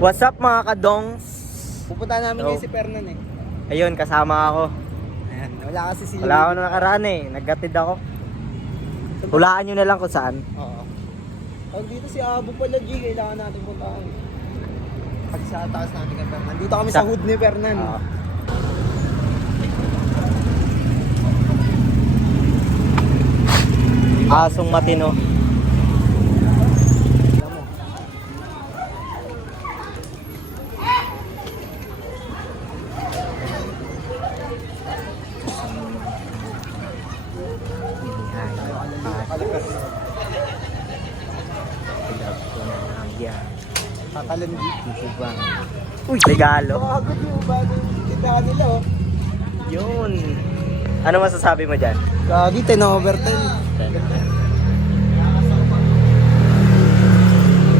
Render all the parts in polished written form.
What's up mga kadongs? Pupunta namin ngayon si Fernan eh. Ayun, kasama ako. Ayan, wala kasi si Wala ako na nakaraan eh. Naggatid ako. Hulaan nyo na lang kung saan. Oo. Pag dito si Abo pala, G, kailangan natin puntahan. Pag sa taas namin kay Fernan. Dito kami sa hood ni Fernan. Asong matino. Kakalan dito. Uy, regalo. Bakit yung bago yung tindahan nila oh. Yun. Ano masasabi mo dyan? Gagi, 10 over 10.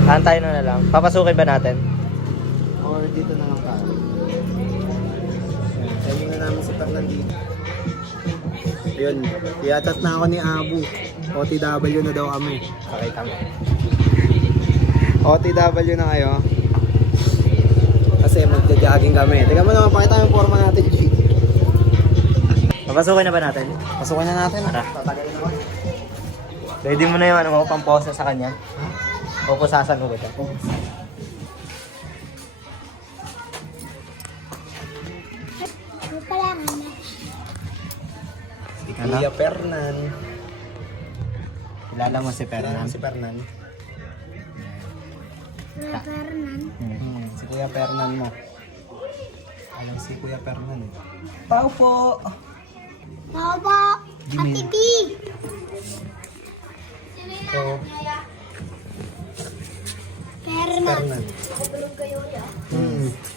Saan tayo na lang? Papasukin ba natin? Or dito na lang tayo. Sabi na namin si Fernan dito. Yun, iatat na ako ni Abu. OTW na daw kami. Pakita mo. OTW na kayo. Kasi magja-jogging kami. Tingnan mo naman, pakita yung forma natin, G. Papasukin na ba natin? Pasukan na natin. Tara. Tatagalin ako. Ready mo na yung ano mo, pamposa sa kanya? Pupusasan mo ba ito? Si Kuya Fernan. Kilala mo si Fernan. Fernan? Si Fernan. Si Kuya Fernan mo. Alam si Kuya Fernan eh. Pao po! Pao po! Ate B! So, Fernan. Fernan.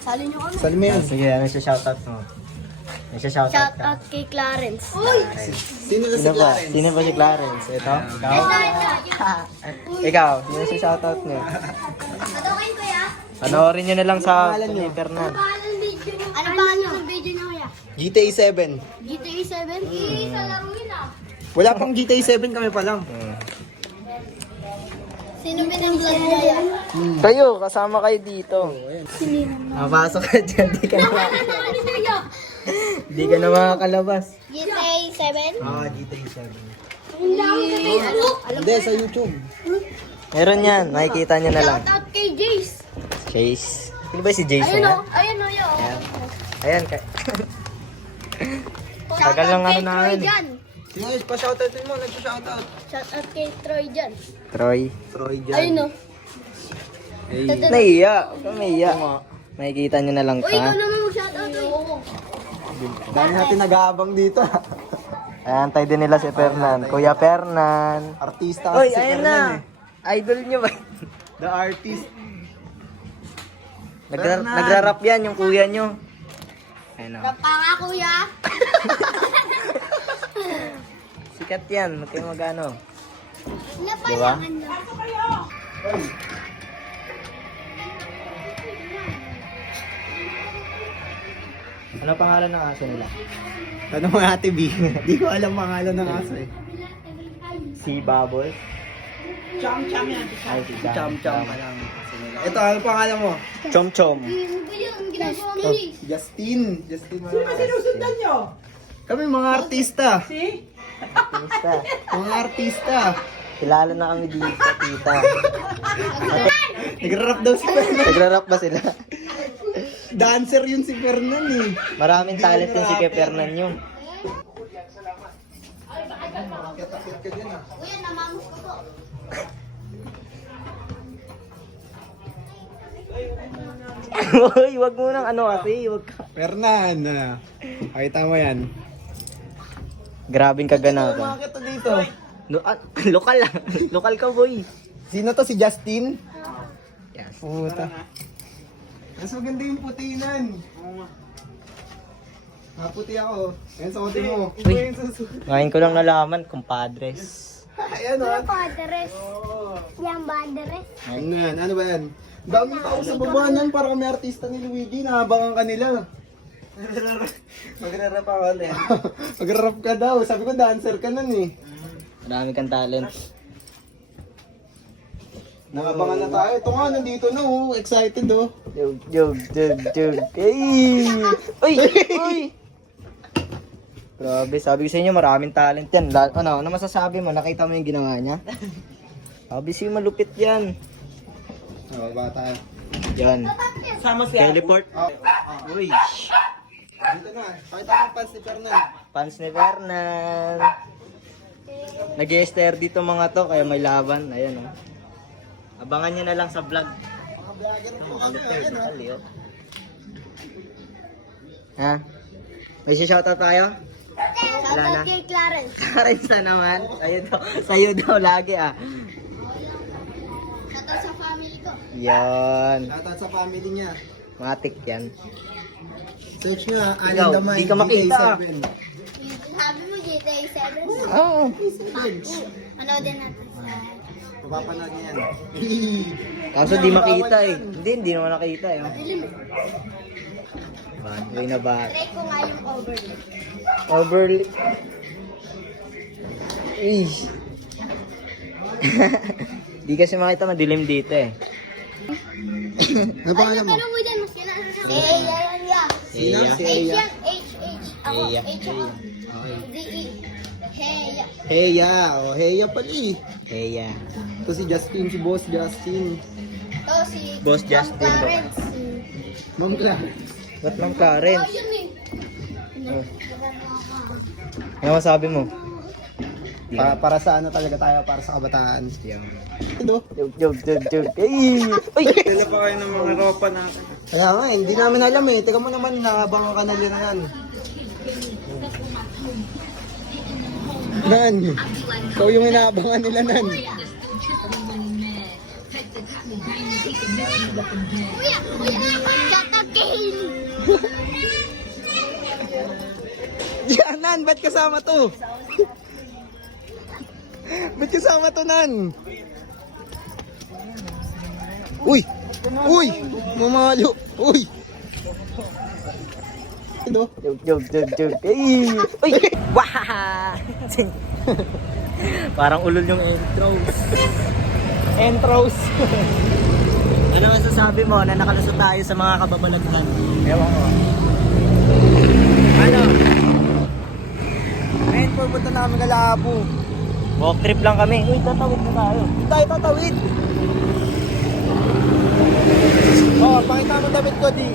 Sali nyo kami. Sali mo yan. Sige, ano siya shoutout mo? May siya shoutout Shout ka. out kay Clarence. Uy! Sino na si Sino ba? Clarence? Sino ba si Clarence? Ito? Ikaw? Ikaw? Sino si shoutout niyo? Patukin ko ya. Panoorin nyo na lang sa Pangalan niyo? Fernan. Ano ba ng video niyo kuya? GTA 7. GTA 7? Sa laruin ah. Wala pang GTA 7 kami pa lang. Sino binang-vlog niya yan? Kayo, kasama kayo dito. Napasok ka dyan, di ka na di ka na makakalabas. GTA 7? Ah, GTA 7. Ano? Hindi, sa YouTube. Meron yan, makikita nyo na lang. Shout out kay Jace. Chase. Sino ba si Jason? Ayun yan? o. Ayun o yun. Ayan, Tagal lang ano namin eh. Dyan. Sino guys, pa-shoutout mo, nagpa-shoutout. Shout out kay Troy dyan. Troy. Troy dyan. Ayun o. Hey. Naiya. Huwag ka maiya. Makikita nyo na lang Uy, ikaw ta. naman mag-shout out. Dami natin nag-aabang dito. Ayan, tayo din nila si Fernan. Kuya Fernan. Artista Uy, si ayun Fernan na. Idol nyo ba? The artist. Fernan. Nagra-rap yan yung kuya nyo. Ayun o. Rapa nga kuya. Sikat yan. Huwag kayo mag-ano. Diba? Ano pangalan ng aso nila? Tanong mo Ate B. Di ko alam pangalan ng aso eh. Si Baboy. Cham-cham yan. Ay, si Cham-cham ka lang. Ito, ano pangalan mo? Chom Chom. Yung ginagawa mo eh. Justin. Justin mo. Sino sinusundan nyo? Kami mga artista. Artista. Mga artista. Kilala na kami dito, tita. Nagra-rap daw si Fernan. Nagra-rap ba sila? Dancer yun si Fernan eh. Maraming talent yung si Kuya Fernan yun. Kuya, namamos ko po. Uy, wag mo nang ano kasi, wag ka. Fernan. Pakita mo yan. Grabing kaganapan. Umakit to dito. Lokal lang. Lokal ka, boy. Sino to si Justin? Yes. Puta. Mas maganda yung putinan. Naputi ako. Ayan sa kote mo. Uy. Ayan sa susunod. Ngayon ko lang nalaman, compadres. Ayan o. Padres. Yan, padres. Ano yan? Ano ba yan? Dami tao sa baba niyan para kami artista ni Luigi. Nahabangan ka nila. Magra-rap ako ulit. Mag-rap ka daw. Sabi ko dancer ka nun eh. Marami kang talent. Nakabangan na tayo. Ito nga, nandito na oh. Excited oh. Jug. Ay! Uy! Uy! Grabe, sabi ko sa inyo, maraming talent yan. Ano masasabi mo? Nakita mo yung ginawa niya? Sabi siya, malupit yan. Baba tayo. Yan. Sama Teleport. Uy! Dito na. Pakita mo ang pants ni Fernan. Fans ni Fernan. Nag-i-ester dito mga to, kaya may laban. Ayan oh. Abangan nyo na lang sa vlog. Mga vlogger po kami. Ayan oh. Ha? May shoutout tayo? Wala na. Shoutout kay Clarence. Clarence na naman. Sa'yo daw lagi ah. Shoutout sa family ko. Yan. Shoutout sa family niya. Matik yan. Search nyo ha. Ikaw, Alin naman. di ka makita. Sabi mo GTA 7? Oo. Manoodin natin sa... Papapanood niya yan. Kaso di makita eh. Hindi naman nakita eh. Dilim eh. Way na ba? Try ko nga yung overlay. Overly. Ish. Di kasi makita, madilim dito eh. Ano pangalan mo? Tanong mo dyan, mas kailangan na. Eya. Sino? Si H Eya. yan, H. Ako, Eya. H ako. D-E. Heya. Heya. O, Heya pali. Kaya. Ito si Justin, si Boss Justin. Ito si Boss Ma'am Justin ba? Clarence. Ma'am Cla. Ba't Ma'am Clarence? Yun eh. Ano masabi mo? Para sa ano talaga tayo, para sa kabataan. Yan. Ito. Jug. Ay! Uy! Dala pa kayo ng mga ropa natin. Kaya nga, hindi namin alam eh. Teka mo naman, nakabangan ka na nila yan. Nan, ikaw yung inaabangan nila nan. Kuya, shoutout kay Hailey. Yan nan, ba't kasama to? Ba't kasama to nan? Uy! Uy! Mamalo! Uy! Ito. Jug. Ay! Uy! Wah! Parang ulol yung intros. Ano masasabi mo na nakalusot tayo sa mga kababalaghan? Ewan ko. Ano? Ngayon, pupunta na kami Kalabo. Walk trip lang kami. Uy, tatawid na tayo. Hindi tayo tatawid. Oh, pakita mo damit ko, di.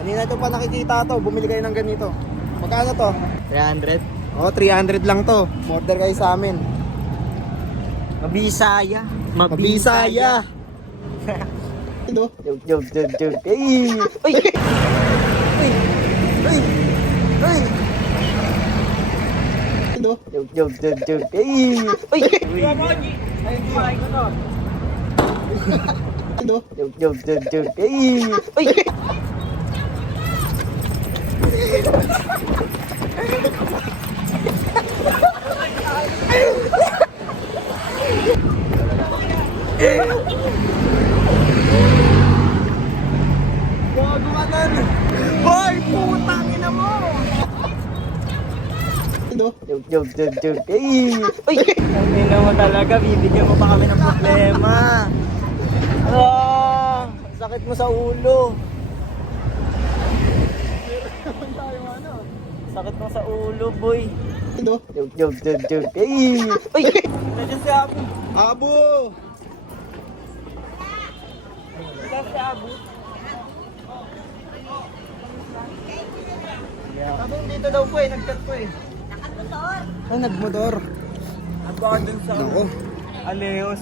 Kanina ito pa nakikita to. Bumili kayo ng ganito. Magkano to? 300. Oh, 300 lang to. Order kayo sa amin. Mabisaya. Mabisaya. Ito. Jug. Ay! Uy! Uy! Uy! Uy! Ito. Jug. Ay! Uy! Ito. Jug. Ay! Uy! Bago ka nan. Hoy! Putang ina mo! Ito. Jug. Ay! Uy! Ang ina mo talaga, bibigyan mo pa kami ng problema. Ah! Sakit mo sa ulo. Sakit mo sa ulo, boy. Ito. Jug. Ay! Uy! Nandiyan si Abo. Abo! Sabi dito daw po eh, nag-chat po eh. Nagmotor. Oh, nagmotor. Nagmotor dun sa... Nako. Aleos.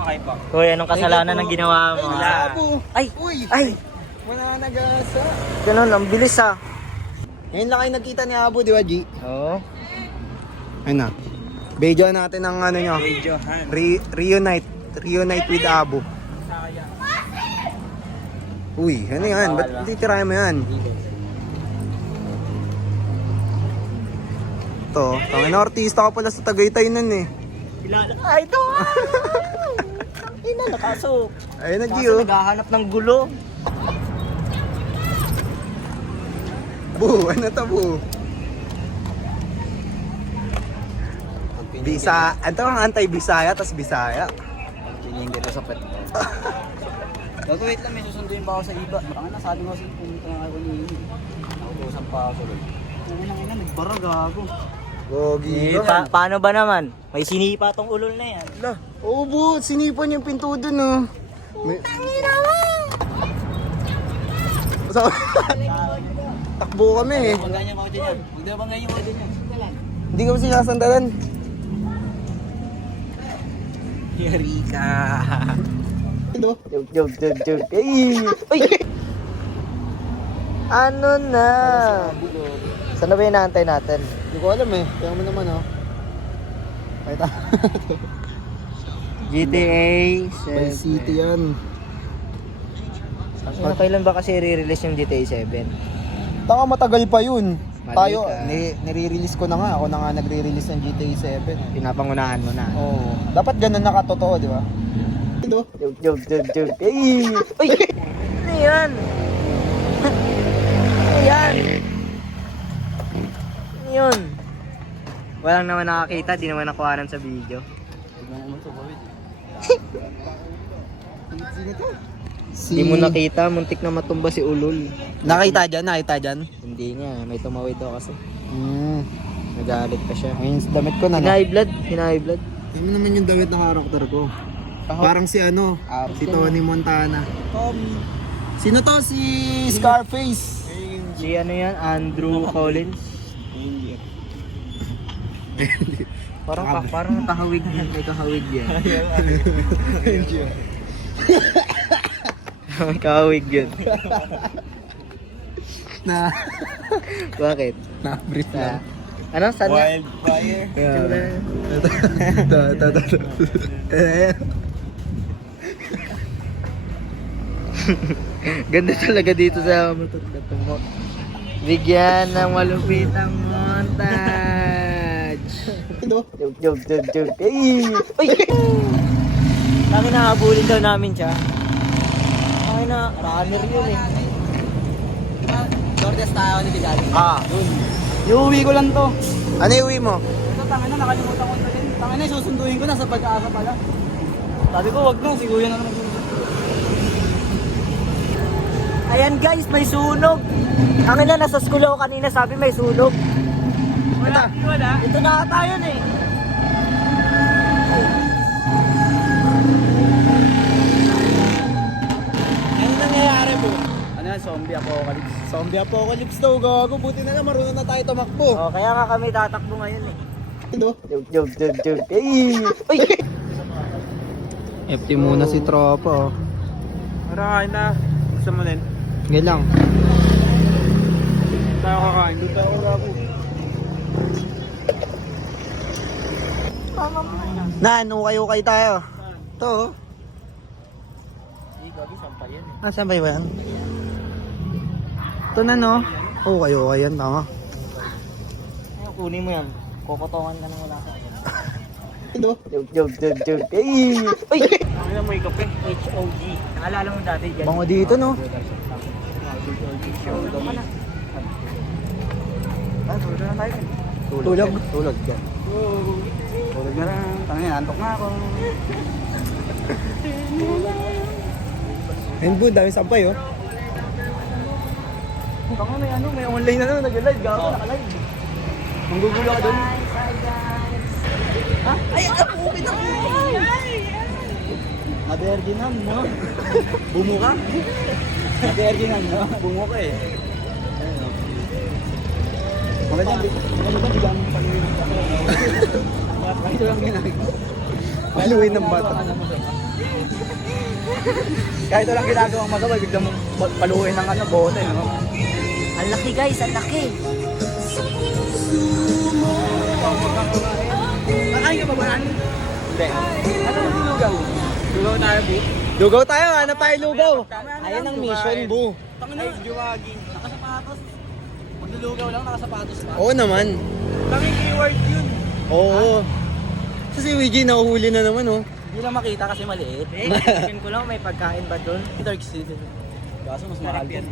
Okay po. Uy, anong kasalanan ng ginawa mo? Ay, ha? Abo. Ay! Uy! Ay! Wala nag-asa. Ganun, ang bilis ah. Ngayon lang kayo nagkita ni Abo, di ba, G? Oo. Ayun na. Video natin ang ano nyo. Reunite. Reunite with Abo. Uy, ano yan? Ba't hindi tirahin mo yan? Ito, tangin na artista ka pala sa Tagaytay nun eh. Ay, ito! Ina, nakasok. Ayun na, G, Kaso oh. naghahanap ng gulo. Bu, ano to, Bu? Bisa, ito ang anti-Bisaya, tas Bisaya. Tingin dito sa pet. Gago, wait lang, may susunduin pa ako sa iba. Baka nga nasabi ko kasi pumunta nga ako ni Ini. Nakutusan pa ako doon. Kung ina, nagbara gago. Gogi. Paano ba naman? May sinipa tong ulol na yan. Lah, oo bu, sinipan yung pinto dun oh. Tangina mo! Takbo kami eh. Huwag ganyan mga dyan yan. Huwag daw bang ganyan mga dyan yan. Hindi kami sinasandalan. Erika. Ito. Joke. Ay! Ano na? Saan na ba inaantay natin? Hindi ko alam eh. Kaya mo naman oh. Kahit GTA Vice City yan. Ano, kailan ba kasi i-release yung GTA 7? Taka matagal pa yun. Mali Tayo, ka. nire-release ko na nga. Ako na nga nagre-release ng GTA 7. Pinapangunahan mo na. Oo. Dapat ganun nakatotoo, di ba? Ito. Joke. Ay! Ano yan? Ano yan? Ano yun? Walang naman nakakita, di naman nakuhanan sa video. Tignan mo ito, bawit. Sino to? Di mo nakita, muntik na matumba si Ulol. Nakita dyan? Hindi nga, may tumawid daw kasi. Hmm. Nagalit pa siya. Ayun, damit ko na. Hinahay blood. Tingnan mo naman yung damit ng karakter ko. Parang si ano, si Tony Montana. Sino to? Si Scarface. Si ano yan, Andrew Collins. Parang kahawig yan, may kahawig yan. May kahawig yun. Na, Bakit? na-brief lang. Ano? Saan na? Wildfire. Ganda talaga dito sa matututong mo. Bigyan ng malupitang montage. Joke. Ay! Kami nahabulin daw namin siya. Ay na, runner yun eh. Lourdes tayo ni Bigali. Iuwi ko lang to. Ano iuwi mo? Ito, tangin na, nakalimutan ko na din. Tangin na, susunduin ko na sa pag-asa pala. Sabi ko, wag na, si Kuya na naman. Ayan guys, may sunog. Ang ina, nasa school ako kanina, sabi may sunog. Wala. Ito na ata yun eh. Ano nangyayari po? Ano yan, zombie apocalypse. Zombie apocalypse daw, gago. Buti na lang, marunong na tayo tumakbo. Oh, kaya nga kami tatakbo ngayon eh. Ito. Joke. Ay! FT muna si tropa, oh. Marakain na. Gusto mo din? Ngayon lang. Tayo kakain. Doon tayo gago. Ukay tayo. Ito, oh. Hindi, gagi, sampay yan eh. Saan ba yan? Ito na, no? Okay yan, tama. Ayun, kunin mo yan. Kokotongan ka nang wala ka. Ito. Joke. Ay! Ano na, may kape? HOG. Naalala mo dati dyan? Bango dito, no? Tulog na tayo. Tulog ka. Tulog na lang. Tangin, antok na ako. Ayun po, dami sampay, oh. Tangin, may online na naman. Nag-live. Gago, naka-live. Manggugulo ka doon. Maberginan, no? Bumo ka? Maberginan, no? Bumo ka eh. Maganda, bigyan mo paluin ng bata. Ito lang ginagawa. Paluin ng bata. Kahit ito lang ginagawang magawa, bigyan mo paluin ng bote, no? Ang laki guys, ang laki. Ay, ka ba ba? Hindi. Ano ang lugaw? Lugaw tayo, Bu? Lugaw tayo, hanap tayo lugaw. Ayan ang mission, Bu. Ay, Juwagi. Nakasapatos. Maglulugaw lang, nakasapatos pa. Oo naman. Tanging keyword yun. Oo. Kasi si Luigi, nahuhuli na naman, oh. Hindi lang makita kasi maliit. Tingin ko lang may pagkain ba doon? Turks dito. Kaso mas mahal yan.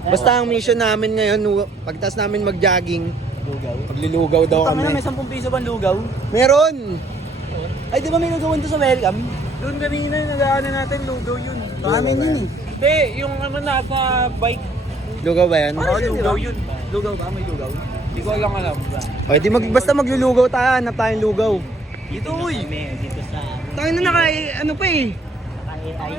Basta ang mission namin ngayon, pagtas namin mag-jogging, Lugaw. Maglulugaw daw Tama na, kami. may 10 piso bang lugaw? Meron! Ay, di ba may lugawan to sa welcome? Doon kanina, nag-ano natin, lugaw yun. Amin yun eh. Hindi, yung ano nasa bike. Lugaw ba yan? Oo, lugaw yun. Lugaw ba? May lugaw? Hindi ko lang alam. O, di basta maglulugaw tayo, hanap tayong lugaw. Dito, uy! Dito sa... Tayo na ano pa eh. Ay,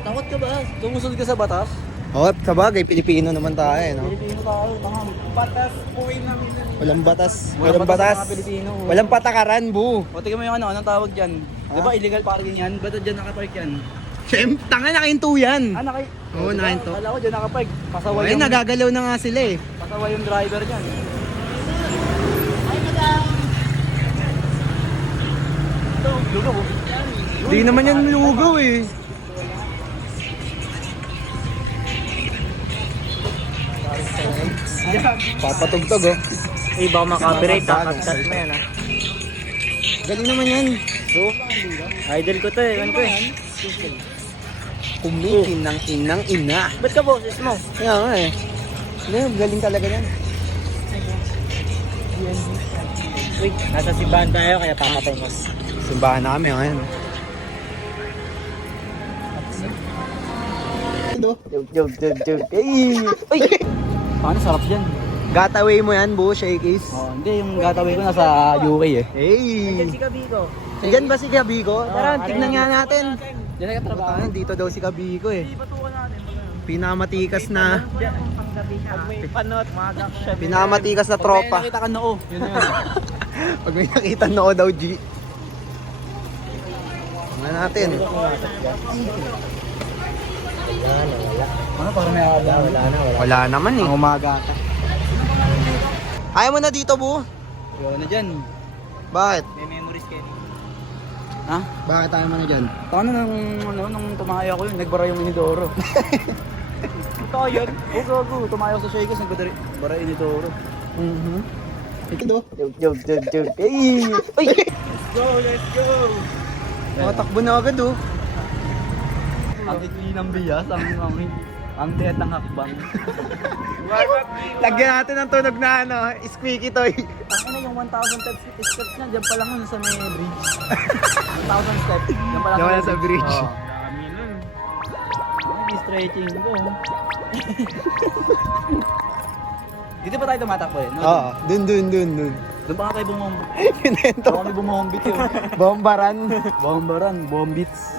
takot ka ba? Tumusunod ka sa batas? Oo, sa bagay, Pilipino naman tayo eh, no? Pilipino tayo, tanga. Batas po namin. Walang batas. Walang batas sa mga Pilipino. Walang patakaran, bu. O, tingnan mo yung anong tawag dyan. Di ba illegal parking yan? Ba't dyan nakapark yan? Siyempre, tanga nakahinto yan. Nakay... Oo, nakahinto. Kala ko dyan nakapark. Pasaway Ay, yung... nagagalaw na nga sila eh. Pasaway yung driver dyan. Ito, lugaw. Di naman yan lugaw eh. Papatugtog oh. Eh, baka makapirate, kakat mo yan ah. Galing naman yan. So, idol ko to eh, ano ko eh. Kumikin ng inang ina. Ba't ka boses mo? Kaya nga eh. Hindi, galing talaga yan. Wait, nasa simbahan tayo kaya papatay mo. Simbahan na kami ngayon. Joke. Uy! Paano sarap dyan? Gataway mo yan, bu, shakies. Oh, hindi, yung gataway ko nasa UK eh. Hey! Si Kabiko. Diyan ba si Kabiko? Tara, ano tignan nga natin. Diyan nagkatrabaho. Ano, dito daw si Kabiko eh. Pinamatikas na. May panot, mga gaksyon. Pinamatikas na tropa. Nakita ka noo. Yun na yun. Pag may nakita noo daw, G. Tingnan natin. Ano, parang may wala. Wala naman eh. Ang umaga ka. Ayaw mo na dito, bu? Yun na dyan. Bakit? May memories kayo. Ha? Bakit ayaw mo na dyan? Paano nung tumayo ako yun, nagbara yung Inidoro. Ito yun? Gago. Tumayo ako sa Shakers, nagbara yung Inidoro. Ito. Joke. Hey! Uy! Let's go! Matakbo na agad oh. Ang itli ng biyas, ang tiyat ng hakbang. Lagyan natin ng tunog na ano, squeaky toy. Ang yung 1,000 steps na, dyan pa lang nun sa may bridge. 1,000 steps, dyan pa lang Dyan pa lang sa bridge. Oo. Dami nun. Ay, stretching ko. Dito ba tayo tumatakbo eh? No? Oo, dun. Doon pa nga kayo bumumbit. Pinento. Doon kami bumumbit yun. Bombaran. Bombaran, bombits.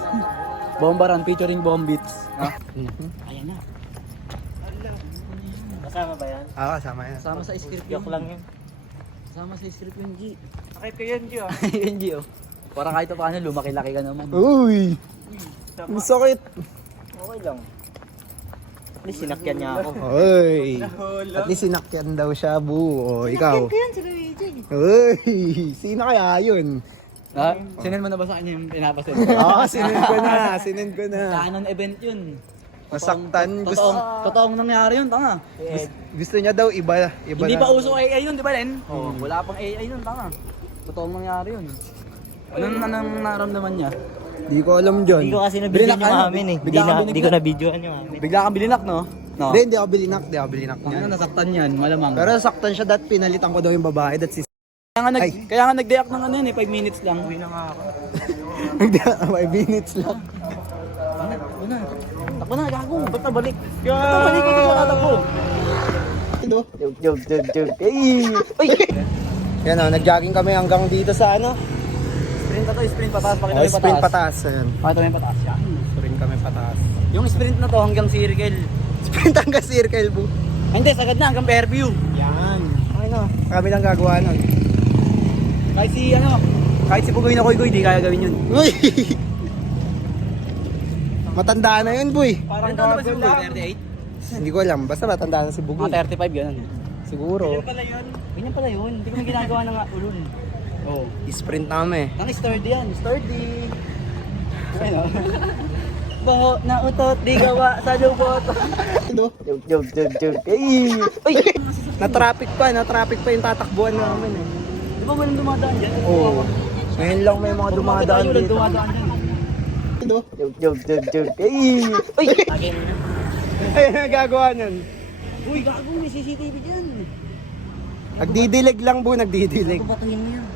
Bombaran featuring bombits. Ha? Ayan na. Kasama ba yan? Oo, sama yan. Kasama sa script yun. Joke lang yun. Kasama sa script yung G. Sakit ko yan, Gio. Yun G oh. Para kahit paano lumaki-laki ka naman. Uy! Ang sakit. Okay lang. At least sinakyan niya ako. Uy! At least sinakyan daw siya, bu. O, ikaw. Yan si Luigi. Uy! Sino kaya yun? Ha? Sinend mo na ba sa kanya yung pinapasend? Oo, sinend ko na. Canon event yun. Masaktan. Totoong nangyari yun, tanga. Gusto niya daw iba Hindi na. pa uso AI yun, di ba Len? Oo. Wala pang AI yun, tanga. Totoong nangyari yun. Anong naramdaman niya? Di ko alam dyan. Hindi ko kasi nabidyo Bilinak yung ano? amin eh. Bigla kang Hindi ko nabidyoan yung amin. Bigla kang bilinak, no? No. Hindi ako bilinak. Ano, nasaktan yan, malamang. Pero nasaktan siya dahil pinalitan ko daw yung babae. That's si... Kaya nga nag-deact ng ano yun eh, 5 minutes lang. Uwi na nga ako. 5 minutes lang. Takbo na, gago. Ba't nabalik? Ba't nabalik? Hindi ko natakbo. Joke. Hey! Uy! Yan o, nag-jogging kami hanggang dito sa ano. Sprint pa to, sprint pataas. Pakita Oh, mo yung sprint pataas. pataas. Ayan. Pakita mo yung pataas. Yan. Sprint kami pataas. Yung sprint na to hanggang circle. Sprint hanggang circle, bu. Hindi, sagad na hanggang Fairview. Yan. Okay na. Kami lang gagawa nun. Kahit si Pugoy na Koy-Koy, di kaya gawin yun. Uy! Matanda na yun, boy. Parang ano ba si Pugoy? 38? Hindi ko alam. Basta matanda na si Bugoy. Mga 35 ganun. Siguro. Ganyan pala yun. Hindi ko na ginagawa ng ulul. Oo. Sprint namin. Ang sturdy yan. Sturdy. Ano? Baho na utot, di gawa sa lubot. Joke. Hey! Uy! Na-traffic pa yung tatakbuhan namin eh. Di ba walang dumadaan dyan? Oo. Ngayon lang may mga dumadaan Walang dito. dumadaan dyan. Joke. Hey! Uy! Ay, nagagawa nun. Uy, gago, may CCTV dyan. Nagdidilig lang bu, nagdidilig. Batuhin mo yan.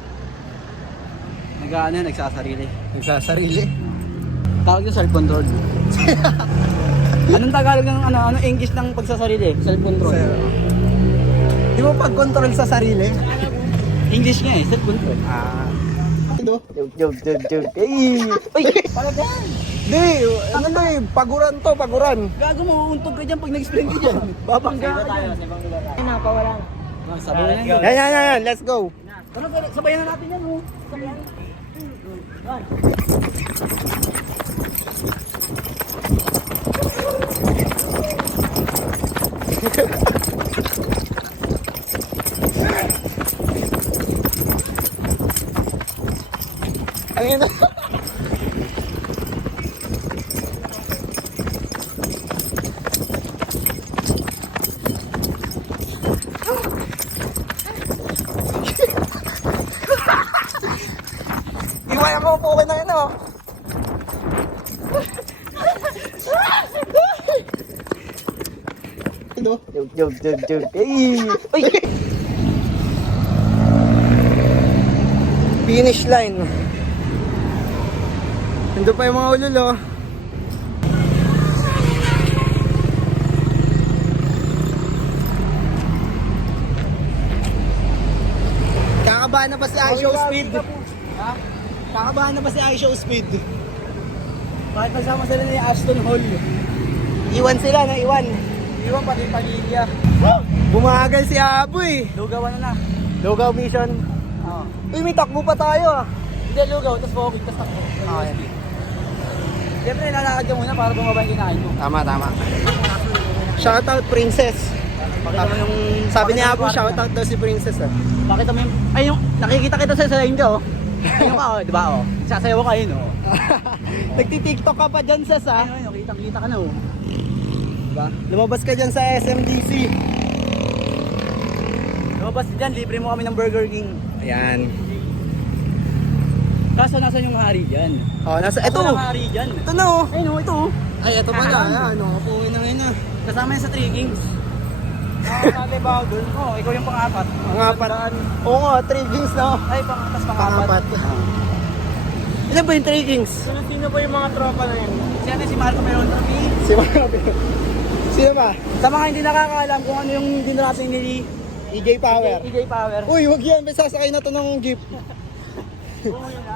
Nag-ano, nagsasarili. Nagsasarili. Tawag yung self-control. Anong Tagalog ng anong English ng pagsasarili? Self-control. Di mo pag-control sa sarili? English nga eh, self-control. Joke. Ay! Para yan. Di, ano to eh, paguran to, paguran. Gago mo, uuntog ka dyan pag nag-sprint ka dyan. Babangga ka dyan. Napawalan. Sabi na yan. Yan, let's go. Ano, sabayan na natin yan mo. Sabayan. Ang ina. Iwayan ko po na ano. Joke. Ay! Finish line. Nandun pa yung mga ulol. Kakabahan na pa si iShow Speed. Ha? Kakabahan na pa si iShow Speed. Bakit nagsama sila ni Aston Hall? Iwan sila, naiwan. Iwan pati yung pamilya. Bumagal si Abo eh. Lugawan na na. Logaw mission. Oo. Uy, may takbo pa tayo ah. Hindi, lugaw, tapos focus, tapos takbo. Okay. Siyempre, lalakad ka muna para bumaba yung kinain mo. Tama. Shoutout Princess. Pakita mo yung... Sabi ni pakita mo Abo, yung kwarto. shoutout daw si Princess ah. Pakita mo yung... Ay, yung... Nakikita kita sa line ka, oh. Ayun ka, oh. Diba, oh. Sasayaw ka yun, oh. Nagti-tiktok ka pa dyan, Sas ah. Ayun, kitang-kita ka na, oh. Diba? Lumabas ka dyan sa SMDC. Lumabas dyan, libre mo kami ng Burger King. Ayan. Kaso nasa yung hari dyan? Oh, nasa, Ito eto. yung hari dyan. Ito na oh. Ayun, oh, ito, oh. Ay, eto pala. Ayan, oh. Puwi na ngayon ah. Kasama yan sa 3 Kings. Sabi ba doon? Oo, ikaw yung pang-apat. Ang apat. Oo nga, 3 Kings na. Ay, pang-atas Pang-apat. Ilan ba yung 3 Kings? Sino ba yung mga tropa na yun? Si ano, si Marco Meron Trophy. Si Marvin. Sino ba? Sa mga hindi nakakaalam kung ano yung dinarating ni EJ Power. EJ Power. Uy, wag yan. May sasakay na to ng jeep.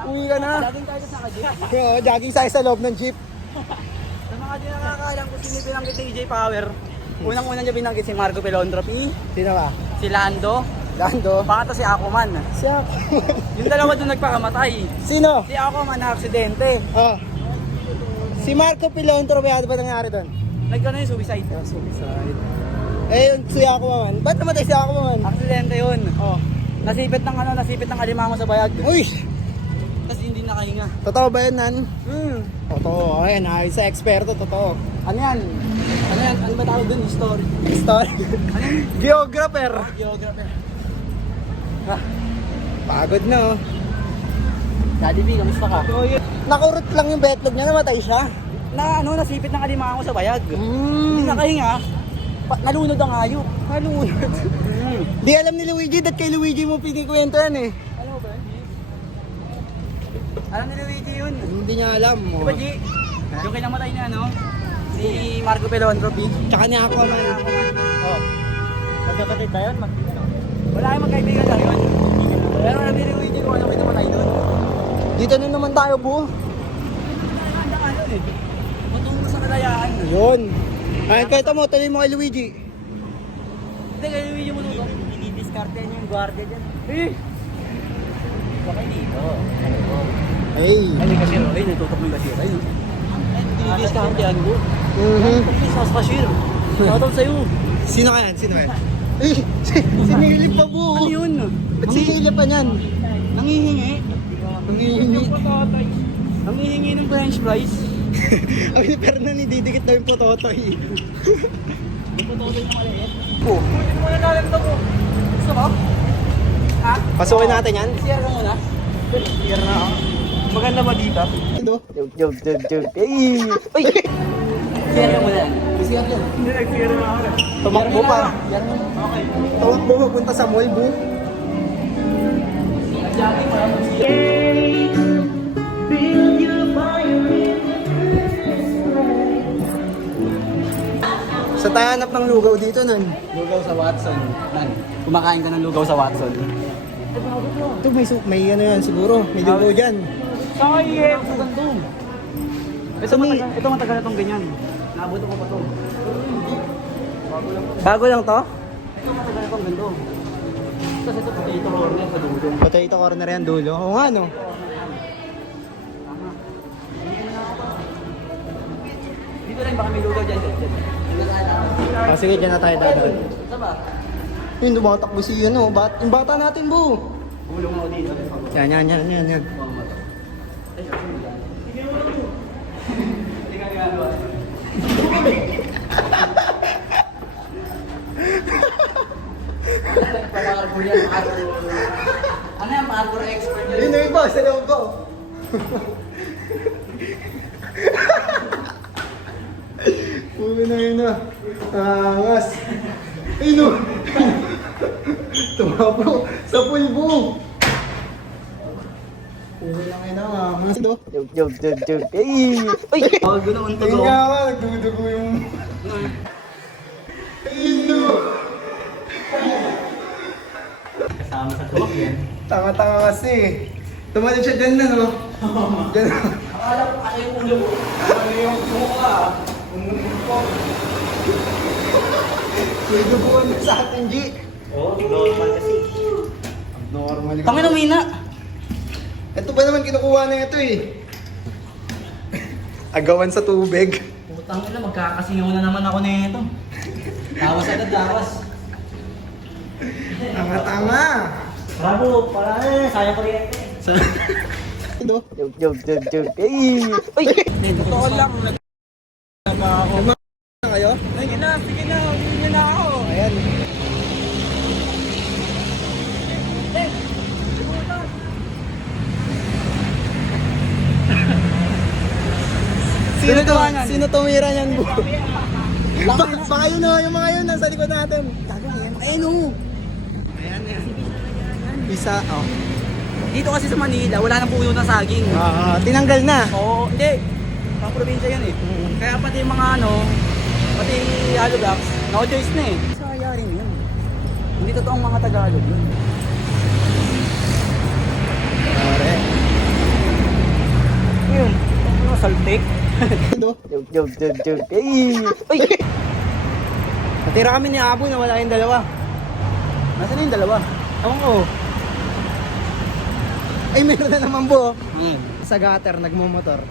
Uwi ka na. Laging tayo sa jeep. Oo, jogging tayo sa loob ng jeep. Sa mga hindi nakakaalam kung sino yung binanggit ni EJ Power, unang-unang niya binanggit si Marco Pelondropy, Sino ba? si Lando, Lando. baka to si Aquaman. Siya. Yung dalawa doon nagpakamatay. Sino? Si Aquaman na aksidente. Oh. Si Marco Pilontro, ano ba nangyari doon? Nagkano yung suicide. Eh, yun, si Aquaman. Ba't namatay si Aquaman? Aksidente yun. Oh. Nasipit ng alimango sa bayag. Uy! Kasi hindi nakahinga. Totoo ba yun, Nan? Totoo. Ayan, ayos sa eksperto, totoo. Ano yan? Ano ba tawag dun? History. Story. Geographer. Geographer. Pagod na, oh. Daddy B, kamusta ka? Nakurot lang yung betlog niya, namatay siya. Nasipit ng alimango sa bayag. Hmm. Hindi nakahinga. Nalunod ang hayop. Nalunod. Di alam ni Luigi, dat kay Luigi mo pinikwento yan eh. Alam mo ba? Alam ni Luigi yun. Hindi niya alam. Di ba, G? Yung kinamatay niya, no? Si Marco Pelondropy. Tsaka ni Aquaman. Oh. Magkapatid ba yun? Wala kayong magkaibigan lang yun. Pero alam ni Luigi kung ano kinamatay doon. Dito na naman tayo, bu. Handa ka yun eh. Matungo sa kalayaan. Yun. Ay, kwento mo, tuloy mo kay Luigi. Hindi, kay Luigi mo tutok. Dinidiscarte niya yung guardia dyan. Eh! Bakit dito? Hey. Ay, kasi Roy, natutok mo yung cashier. Ay, dinidiscarte yan mo. Please, as cashier. Shoutout sa'yo. Sino ka yan? Sino ka yan? Ay, sinilip pa, bu. Ano yun? Ba't sinilip pa niyan? Nangihingi. Nangihingi. Nangihingi ng french fries. Ang ni Fernan, didikit daw yung pototoy. Pututoy ng maliit. Hindi mo na nalang ito po. Gusto mo? Ha? Pasukin natin yan. Sierra muna. Sierra na ako. Maganda ba dito? Ito. Joke. Ay! Sierra muna. nag-CR yan. Hindi, nag-zero na ako. Tumakbo pa. Tumakbo papunta sa mall, bu. Sa tayo hanap ng lugaw dito nun. Lugaw sa Watson. Nan, kumakain ka ng lugaw sa Watson. Ito may ano yan siguro. May lugaw dyan. Saka i-head. Ito matagal na itong ganyan. Naabot ko pa to. Bago lang to? Ito matagal na itong ganito. Tapos ito potato corner sa dulo. Potato corner yan dulo. Oo nga no. Dito rin baka may lugaw dyan. Sige, dyan na tayo dadaan. Ito ba? Yun, tumatakbo si ano. Yung bata natin, bu. Bulong ako dito. Yan. Parkour yan. Ano yan? Parkour expert yan. Yun, yung iba. Sa loob ko. Ulo na yun na. Angas. Ayun o. Tumapo sa pulbo. Ulo lang yun na. Angas do. Joke. Ay! Ay! Bago naman to. Ayun nga ka. Nagdudugo yung... Ayun o. Kasama sa tuwak yan. Tanga-tanga kasi. Tumalon siya dyan na no. Dyan na. Akala ko ano yung ulo mo? Ano yung mukha? May duguan na sa atin, G. Oo, normal kasi. Normal. Tangin na mina. Ito ba naman kinukuha na ito eh? Agawan sa tubig. Putang ina, magkakasingaw na naman ako nito. Tawas agad, tawas. Tanga-tanga. Bravo, para sayang ko rin. Ito. Joke. Ay! Ay! Totoo lang. Nagmamahal na kayo? Sige na, hindi na ako. Ayan. Sino tumira niyan, bu? Baka yun o, yung mga yun nasa likod natin. Ayun o. Ayan. Isa, oh. Dito kasi sa Manila, wala nang puno ng saging. Tinanggal na. Oo, hindi. Pang probinsya yan eh. Kaya pati yung mga ano, pati Alubaks, no choice na eh. Sayang yun. Hindi totoong mga Tagalog yun. Pare. Yun, ano, saltik. Ito. Joke. Ay! Ay! Natira kami ni Abo na wala yung dalawa. Nasaan na yung dalawa? Ewan ko. Ay, meron na naman po. Ngayon. Sa gutter, nagmumotor.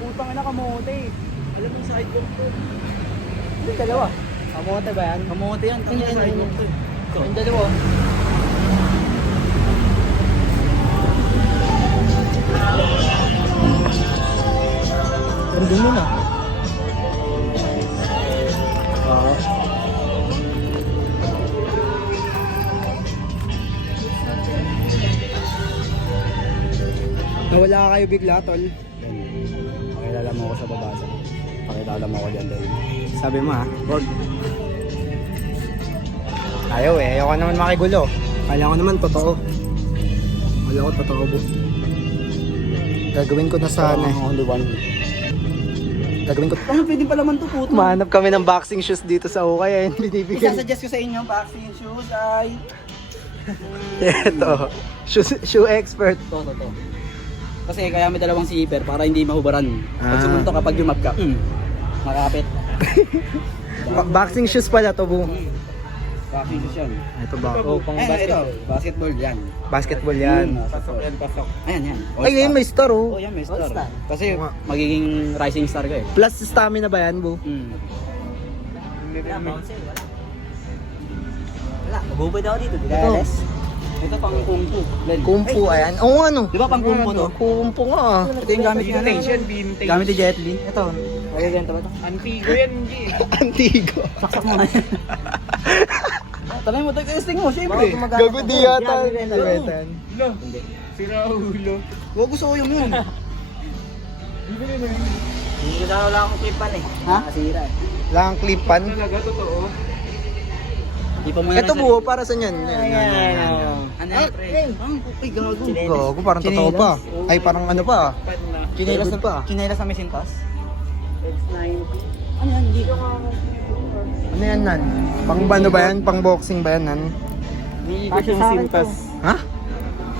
Putang ina kamote. Alam mo yung sidewalk ko. Ano yung dalawa? Kamote ba yan? Kamote yan, tangin Ayun, sa ayun, sidewalk ko. Ito. Yung dalawa. Nandun mo na. Nawala kayo bigla, tol. Pakilala mo ako sa babasa. Pakilala mo ako dyan din. Sabi mo ha? Wag. Ayaw eh. Ayaw ka naman makigulo. Kala ko naman totoo. Kala ko totoo, bu. Gagawin ko na sana eh. Only one. Gagawin ko. Ano pwede pala man to puto? Mahanap kami ng boxing shoes dito sa Ukay. Ayun, binibigyan. Isasuggest ko sa inyo, vaccine shoes ay... Ito. Shoe expert. To. Kasi kaya may dalawang zipper para hindi mahubaran. Pag sumunto kapag lumab ka, makapit. Boxing shoes pala to, bu. Vaccine shoes yan. Ito ba? Oh, pang Ayan, ito. Basketball yan. basketball yan. Pasok yan, pasok. Ayan. Ay, ayun, may star oh. Oh, yan, may star. All-star. Kasi Oo nga. magiging rising star ka eh. Plus stamina ba yan, bu? Wala, magubad ako dito. Ito pang kung fu. Kung fu, ayan. Oo, ano? Di ba pang kung fu to? Kung fu nga. Ito yung gamit niya. Vintage. Gamit ni Jet Li. Ito. Magaganda ba ito? Antigo yan, G. Antigo. Saksak mo na yan. Talay mo, testing mo, syempre. Gago di yata. Nawetan. Lo. Sira ulo. Huwag gusto ko yung yun. Hindi ko na wala akong clip pala eh. Ha? Nakasira eh. Lang clipan. Talaga, totoo. Di pa muna Ito buo, para sa yan. Ano yan, pre? Ay, gago, parang totoo pa. Ay, parang ano pa. Chinelas Good pa. Chinelas na may sintas? X90. Ano yan? Hindi ko Ano yan, Nan? Pang ano ba yan? Pang boxing ba yan, Nan? Iikot yung sintas. Ha?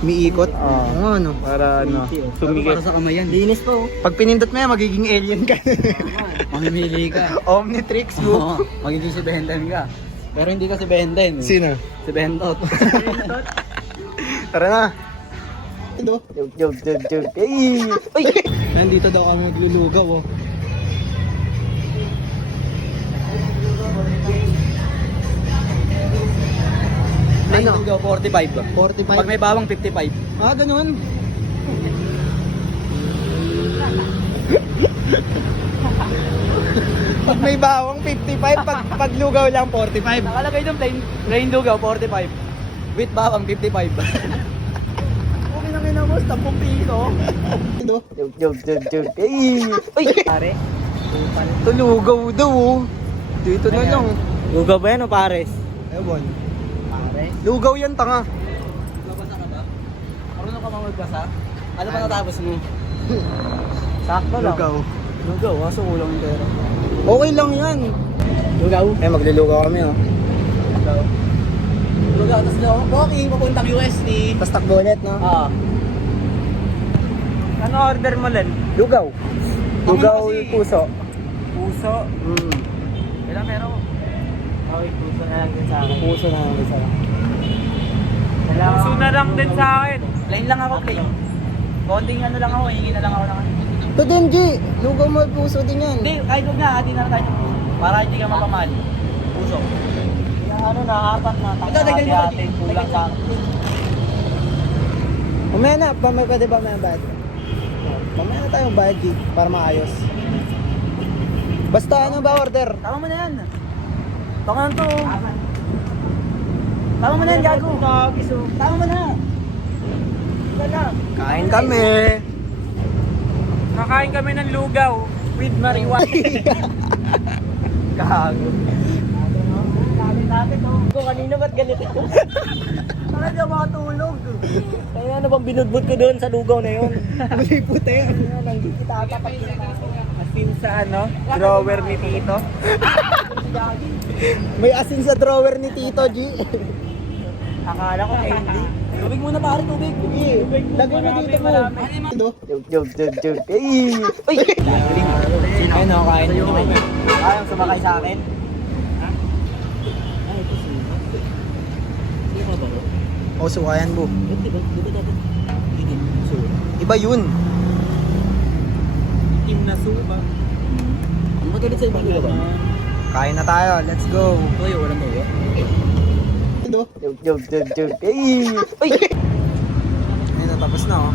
Umiikot? Oo. Ano? Para ano, Para sa kamay yan. Linis po. Pag pinindot mo yan, magiging alien ka. Mamimili ka. Omnitrix, bro. Oo, magiging si Benden ka. Pero hindi ka si Benden. Sino? Si Bentot. Tara na. Joke. Ay! Uy! Nandito daw ako maglulugaw, oh. Ano? Ano? 45. 45. Pag may bawang 55. Ah, ganun. Pag may bawang 55, pag lugaw lang 45. Nakalagay doon plain lugaw 45. With bawang 55. Okay na kinamos, 10 piso. Joke. Ay! Uy! Pare. Ito lugaw daw, oh. Dito na lang. Lugaw ba yan o pares? Ewan. Pare. Lugaw yan, tanga. Nagbabasa ka ba? Marunong ka ba magbasa? Ano pa natapos mo? Sakto lang. Lugaw. Lugaw, aso kulang yung pera. Okay lang yan. Lugaw? Eh, maglulugaw kami, oh. Lugaw, tapos walking, papuntang UST. Tapos takbo ulit, no? Ano order mo, Len? Lugaw. Lugaw kasi- puso. Puso. Ilang pera ko? Okay, puso na lang din sa akin. Puso na lang isa lang. Puso na lang din sa akin. Plain lang ako, plain. Konting ano lang ako, hingi na lang ako ng ano. Ito din, G. Lugaw mo puso din yan. Hindi, kahit huwag na, hati na lang tayo ng puso. Para hindi ka mapamahal. Puso. Ano na, apat na. Ito, dagdag mo. Ate, kulang sa akin. Umaya na, pwede ba may bayad? Mamaya na tayong bayad, G. Para maayos. Basta ano ba order? Tama mo na yan. Tama na to. Tama mo na yan, gago. Tama mo na. Ika na. Kain kami. Nakain kami ng lugaw with marijuana. Gago. Kanina ba't ganito? Para di ako makatulog. Kaya ano bang binudbud ko doon sa lugaw na yun? Mali puti. Asin sa ano? Drawer ni Tito. May asin sa drawer ni Tito, G. Akala ko candy. Tubig muna pare, tubig. Lagay mo dito mo. Joke. Ay! Uy! Sino? Ayun o, kain nyo kami. Ayaw sumakay sa akin. O, sukayan mo. Iba yun. Team na suba. Ano ba tulit sa ibang lugar ba? Kain na tayo. Let's go. Uy, walang bawa. Joke. Ay! Uy! Ayun, tapos na, oh.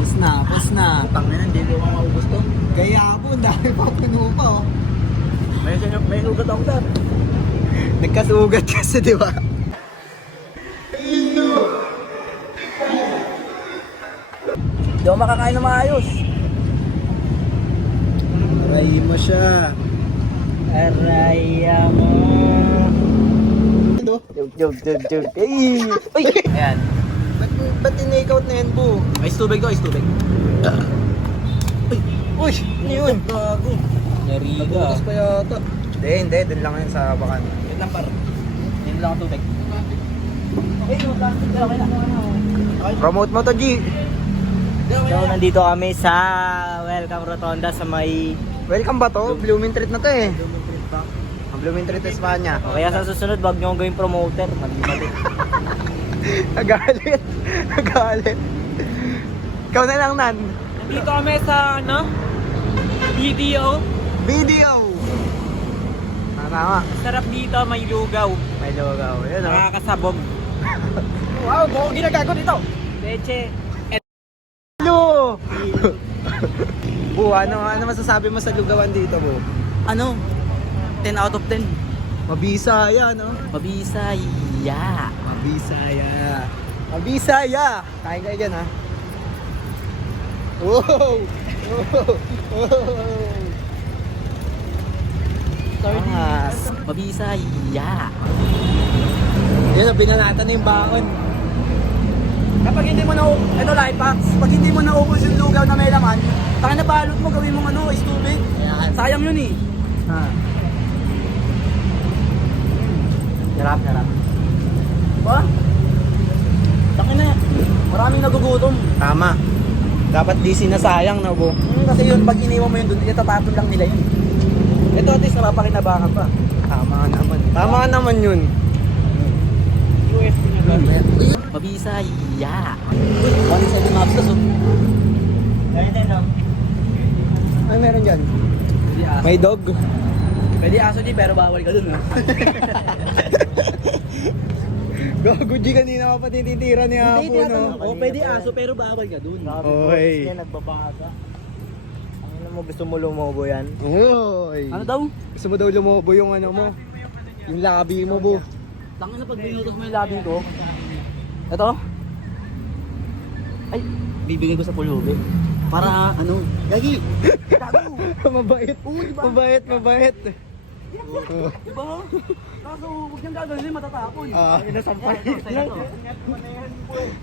Pas na. Tangin na, hindi ko maubos to. Kaya po, dahil pa puno pa, oh. May sugat ako dyan. Nagkasugat kasi, di ba? Hindi ako makakain na maayos. Aray mo siya. Araya mo. Joke. Ay! Uy! Ayan. Ba't in-take out na yan, po? Ice tubig to, ice tubig. Uy, ano yun? Gago. Nariga. Nabutas pa yata. Hindi. Doon lang yan sa bakan. Wait lang par. Hindi lang ang tubig. Eh, no, plastic na okay na. Promote mo to, G. So, nandito kami sa Welcome Rotonda sa may... Welcome ba to? Blooming Treat na to eh. Ang Blooming Treat Espanya. O kaya sa susunod, wag nyo gawing promoter. Mali. Nagalit. Ikaw na lang, Nan. Nandito kami sa, ano? Video. Tama. Sarap dito, may lugaw. May lugaw. Yun, oh. Nakakasabog. Wow, buong ginagago dito. Leche. Hello! Bu, ano masasabi mo sa lugawan dito, Bu? Ano? 10 out of 10. Mabisaya, no? Mabisaya. Mabisaya! Kain kayo dyan, ha? Wow! Angas. Mabisay. Yeah. Yan, binalatan na yung bakon. Kapag hindi mo na, ito life hacks, pag hindi mo naubos yung lugaw na may laman, taka na balot mo, gawin mong ano, stupid. Ayan. Sayang yun eh. Ha. Sarap, sarap. Ba? Takin na, maraming nagugutom. Tama. Dapat di sinasayang na po. Kasi yun, pag iniwan mo yun doon, itatapon lang nila yun. Ito at least napapakinabangan pa. Tama naman. Tama naman yun. Mabisay. Yeah. 1.7 maps ka, so. Ganito, no? Ay, meron dyan. Pwede aso. May dog. Pwede aso di, pero bawal ka dun, ha? Gago, G, kanina ka pa tinitira ni Apo, Hindi, no? O, pwede aso, pero bawal ka dun. Oy. Yan, nagbabaga. Ano mo, gusto mo lumobo yan? Oy. Ano daw? Gusto mo daw lumobo yung ano mo? Yung labi mo, bu. Tangin na pag binutos mo yung labi ko. Ito? Ay, bibigay ko sa pulubi. Para ano? Gagi! Mabait. Mabait, mabait. Diba? Kaso, huwag niyang gagawin, matatapon. Ah. Inasampay.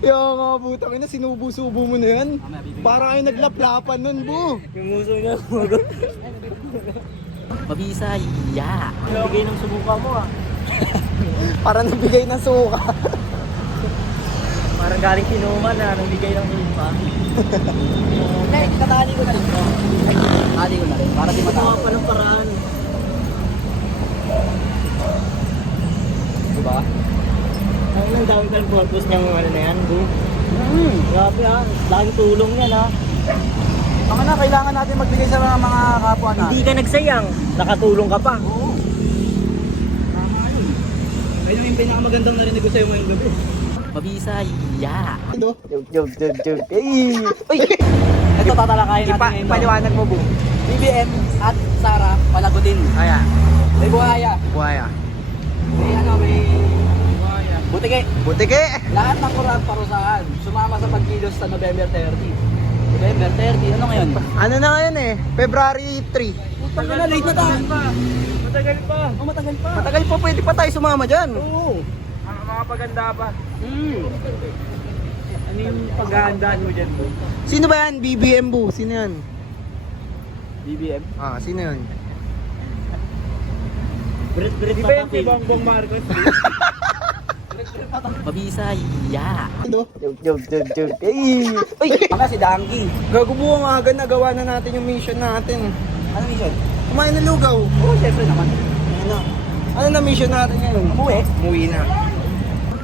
Yung nga, butang ina, sinubo-subo mo na yan. Para kayo naglaplapan nun, bu. Yung muso niya, Mabisay. Yeah. bigay ng subuka mo ah. Para nagbigay ng suka. Parang galing kinuman ah, nang bigay ng hilpa. Hindi, katali ko na rin to. Katali ko na rin, para di Gumawa matapon. pa ng paraan. Diba? Ang dami ng purpose niyang ano na yan, bu. Grabe ah, laging tulong yan ah. Baka na, kailangan natin magbigay sa mga kapwa natin. Hindi ka nagsayang, nakatulong ka pa. Oo. Ayun yung pinakamagandang narinig ko sa'yo ngayong gabi. Mabisay. Yeah. Joke. Ay! Uy! Ito tatalakayin natin ngayon. Paliwanag mo, bu. BBM at Sara palagutin. Ayan. May buhaya. Buhaya. May ano, may buhaya. Butike. Butike. Lahat ng kurang parusahan. Sumama sa pagkilos sa November 30. November 30, ano ngayon? Ano na ngayon eh? February 3. Putang na, late na tayo. Matagal pa. Oh, matagal pa. Matagal pa, pwede pa tayo sumama dyan. Oo. Mga paganda pa. Hmm. Ano yung paghahandaan mo dyan, bu? Sino ba yan? BBM, bu. Sino yan? BBM? Ah, sino yun? Di ba yung si Bongbong Marcos? Mabisay. Yeah. Joke. Ay! Uy! Baka si Danky. Gagubuhan nga agad, nagawa na natin yung mission natin. Ano mission? Kumain ng lugaw. Oo, syempre naman. Ano? Ano na mission natin ngayon? Umuwi. Umuwi na.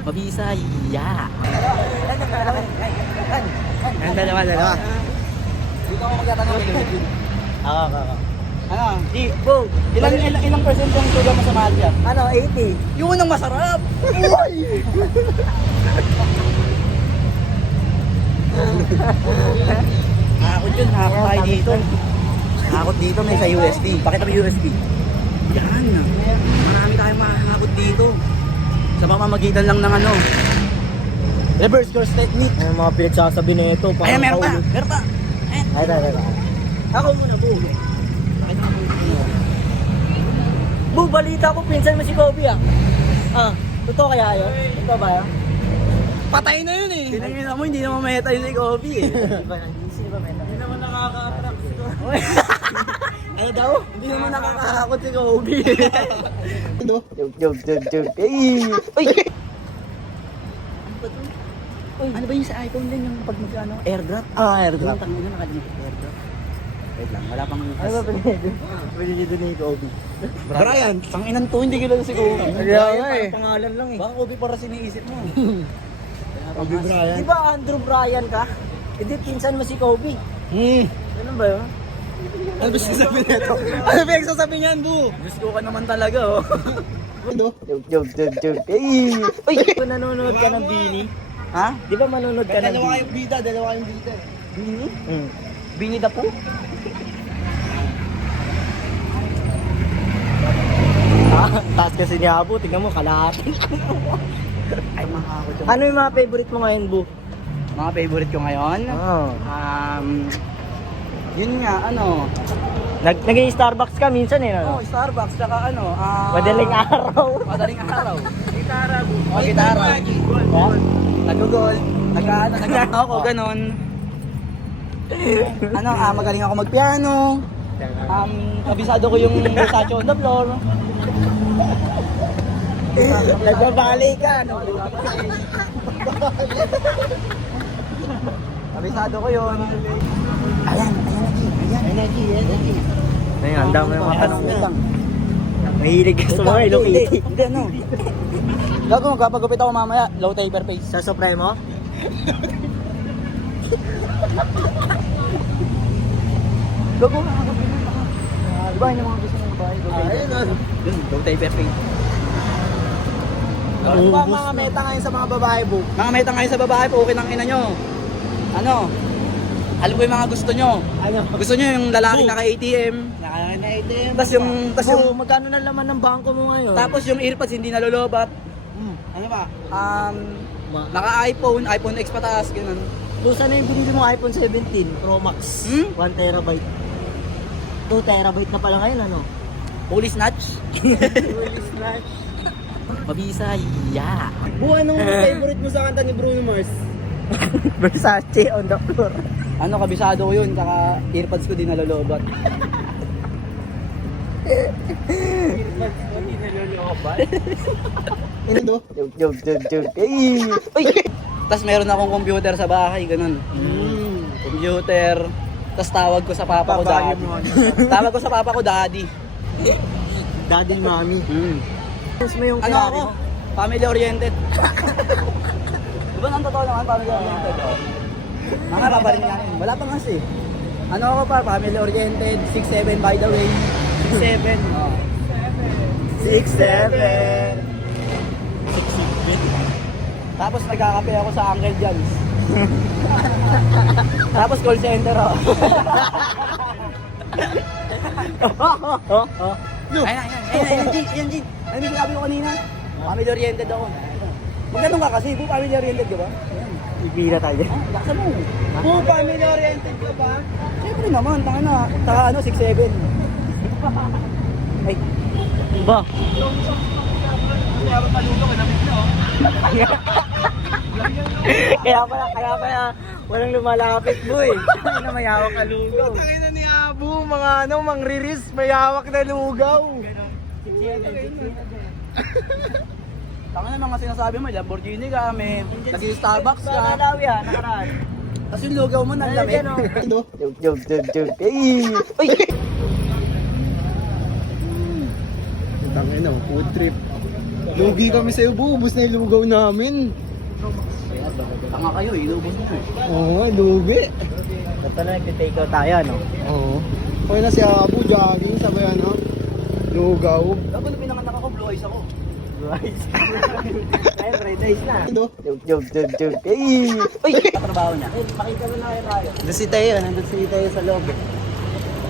Mabisay. Yeah. Ang dalawa. Dito ako magtatanong ng Lord. Ako. Ano? Di, bu! Ilang percent yung sugar mo sa mahal yan? Ano, 80? Yun ang masarap! Hakot yun, hakot tayo dito. Hakot dito, may sa USB. Pakita mo USB. Yan. Marami tayong makakakot dito. Sa pamamagitan lang ng ano. Reverse course technique. Ano mga pinagsasabi na ito? Ay, meron pa. Meron pa. Ay, tara. Ako muna, bu. Bu, balita ko, pinsan mo si Kobe ah. Ah, totoo kaya yun? Totoo ba yun? Patay na yun eh. Tinangin mo, hindi naman maheta yun si Kobe eh. Hindi naman nakaka-attract si Kobe. Ano daw? Hindi naman nakakakot si Kobe. Joke. Ay! Uy! Ano ba yung sa iPhone din yung pag mag-ano? Airdrop? Airdrop. Yung tangin na nakalimutan ko airdrop. Wait lang, wala pang... Ano ba pinili ni Kobe? Brian. Tanginan to, hindi kilala si Kobe. Kaya nga eh. Pangalan lang eh. Baka Kobe para siniisip mo. Kobe Bryant. Di ba Andrew Bryan ka? Hindi, pinsan mo si Kobe. Ganun ba yun? Ano ba sasabihin nito? Ano ba yung sasabihin niyan, bu? Diyos ko ka naman talaga, oh. Joke. Ay! Uy! Kung nanonood ka ng Bini, Ha? di ba manonood ka ng Bini? Dalawa kayong bida. Bini? Hmm. Bini da po? Taas kasi ni Abo, tingnan mo, kalahati. Ay, makakakot yung... Ano yung mga favorite mo ngayon, Bu? Mga favorite ko ngayon? Oo. Yun nga, Nag-Starbucks ka minsan eh, no? Starbucks, tsaka Madaling araw. Madaling araw. Gitara, gitara. Nag-gold. Ako, ganon. Magaling ako magpiano. Kabisado ko yung Versace on the floor. Nagbabali ka, no? Kabisado ko yun. Ayan, energy. Ayun, ang dami ng mga tanong. Mahilig ka sa mga Hello Kitty. Hindi, Gago, magpapagupit ako mamaya. Low taper face. Sa Supremo? Gago, makakapit mo. Diba yun yung mga gusto ng babae? Low taper face. Ano ba ang mga meta ngayon sa mga babae, bu? Mga meta ngayon sa babae, okay ng ina nyo. Alam ko yung mga gusto nyo. Gusto nyo yung lalaki naka-ATM. Naka-ATM. Tapos yung magkano na laman ng bangko mo ngayon? Tapos yung earpads hindi nalolobat. Ano ba? Naka-iPhone X pataas, ganun. Kung saan yung binili mo iPhone 17 Pro Max? 1 terabyte. 2 terabyte na pala ngayon, ano? Holy snatch. Mabisa, yeah. Bu, anong favorite mo sa kanta ni Bruno Mars? Versace on the floor. Kabisado ko yun, kaka earpads ko di nalolobat. Joke. Uy! Tapos meron akong computer sa bahay, ganun. Computer. Tapos tawag ko sa papa ko, daddy. Tawag ko sa papa ko, daddy. Daddy, mommy. Mas mo yung Ano ako? Family oriented. Diba nang totoo naman, family oriented? Mga paparin nga yun. Wala pa nga kasi. Ano ako pa, family oriented, 6'7" by the way. 6'7". 6'7". Tapos nagkakape ako sa Uncle John's. Tapos call center ako. Ayan, G. Ano yung sinabi ko kanina? Family oriented ako. Magandang ka kasi, family oriented ka ba? Ibira tayo. Laksa mo. Bu, family oriented ka ba? Siyempre naman, taka 6'7". Ay, Ba? Kaya pala, walang lumalapit, boy. Ano may hawak ka lugaw. Tangina ni Abu, mangriris, may hawak na lugaw. taka na mga sinasabi mo, Lamborghini ka, may nag-Starbucks ka. Nakaraan. Tapos yung lugaw mo nanlamig. Joke. Uy! Tangina, food trip. Lugi kami sa'yo, bu. Ubus na yung lugaw namin. Tanga kayo, inubos mo eh. Oo, lugi. Ito na nag-take out tayo, no? Oo. Okay na si Abu, jogging, sabay lugaw. Dapat na pinanganak ako, blue eyes ako. Ay, Friday days na. Joke. Uy! Katrabaho niya. Pakita mo na kayo tayo. Nandun si Teo sa loob.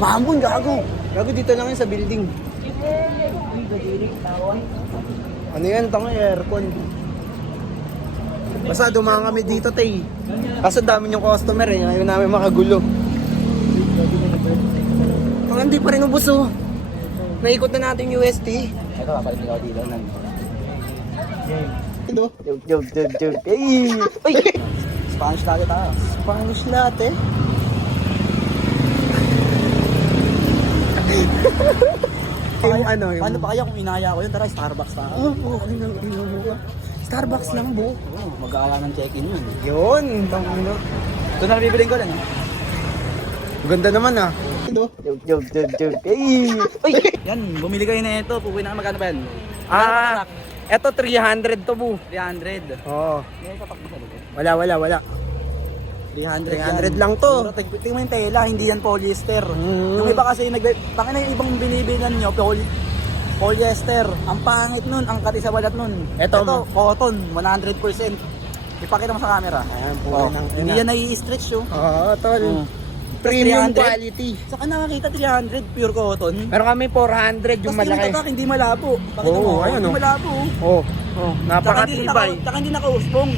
Mahambon, gago. Gago dito lang yun sa building. Ano yan? Tanga aircon. Basta dumaan kami dito, Tay. Kaso dami yung customer eh. Ayaw namin makagulo. Ang hindi pa rin ubos oh. Naikot na natin yung UST. Ito, kapalit ako dito. Joke. Uy! Spanish tayo tayo. Spanish latte. Yung ano yung... Paano pa kaya kung inaya ko yun? Tara, Starbucks tayo. Okay lang, Starbucks lang, bu. Mag-aala ng check-in yun. Yun, tangina. Ito na bibiling ko lang. Ganda naman ah. Joke. Uy! Yan, bumili kayo na ito. Pupuwi na magkano ba yan? Eto 300 to, bu. 300. Oo. May tatak mo sa likod. Wala. 300 300 lang to. Pero tingnan mo yung tela, hindi yan polyester. Mm. Yung iba kasi, tangin na yung ibang binibinan nyo, polyester. Ang pangit nun, ang kati sa balat nun. Ito, cotton, 100%. Ipakita mo sa camera. Ayan, Oh, hindi yan nai-stretch yun. Oo, tol. Oh. Premium 300. quality. Saka nakakita 300, pure cotton. Pero kami 400 yung Tapos malaki. yung tatak, hindi malabo. Pakita Oo, mo, ayun, hindi oh. malabo. Oh, Napakatibay. Tsaka hindi nakausbong.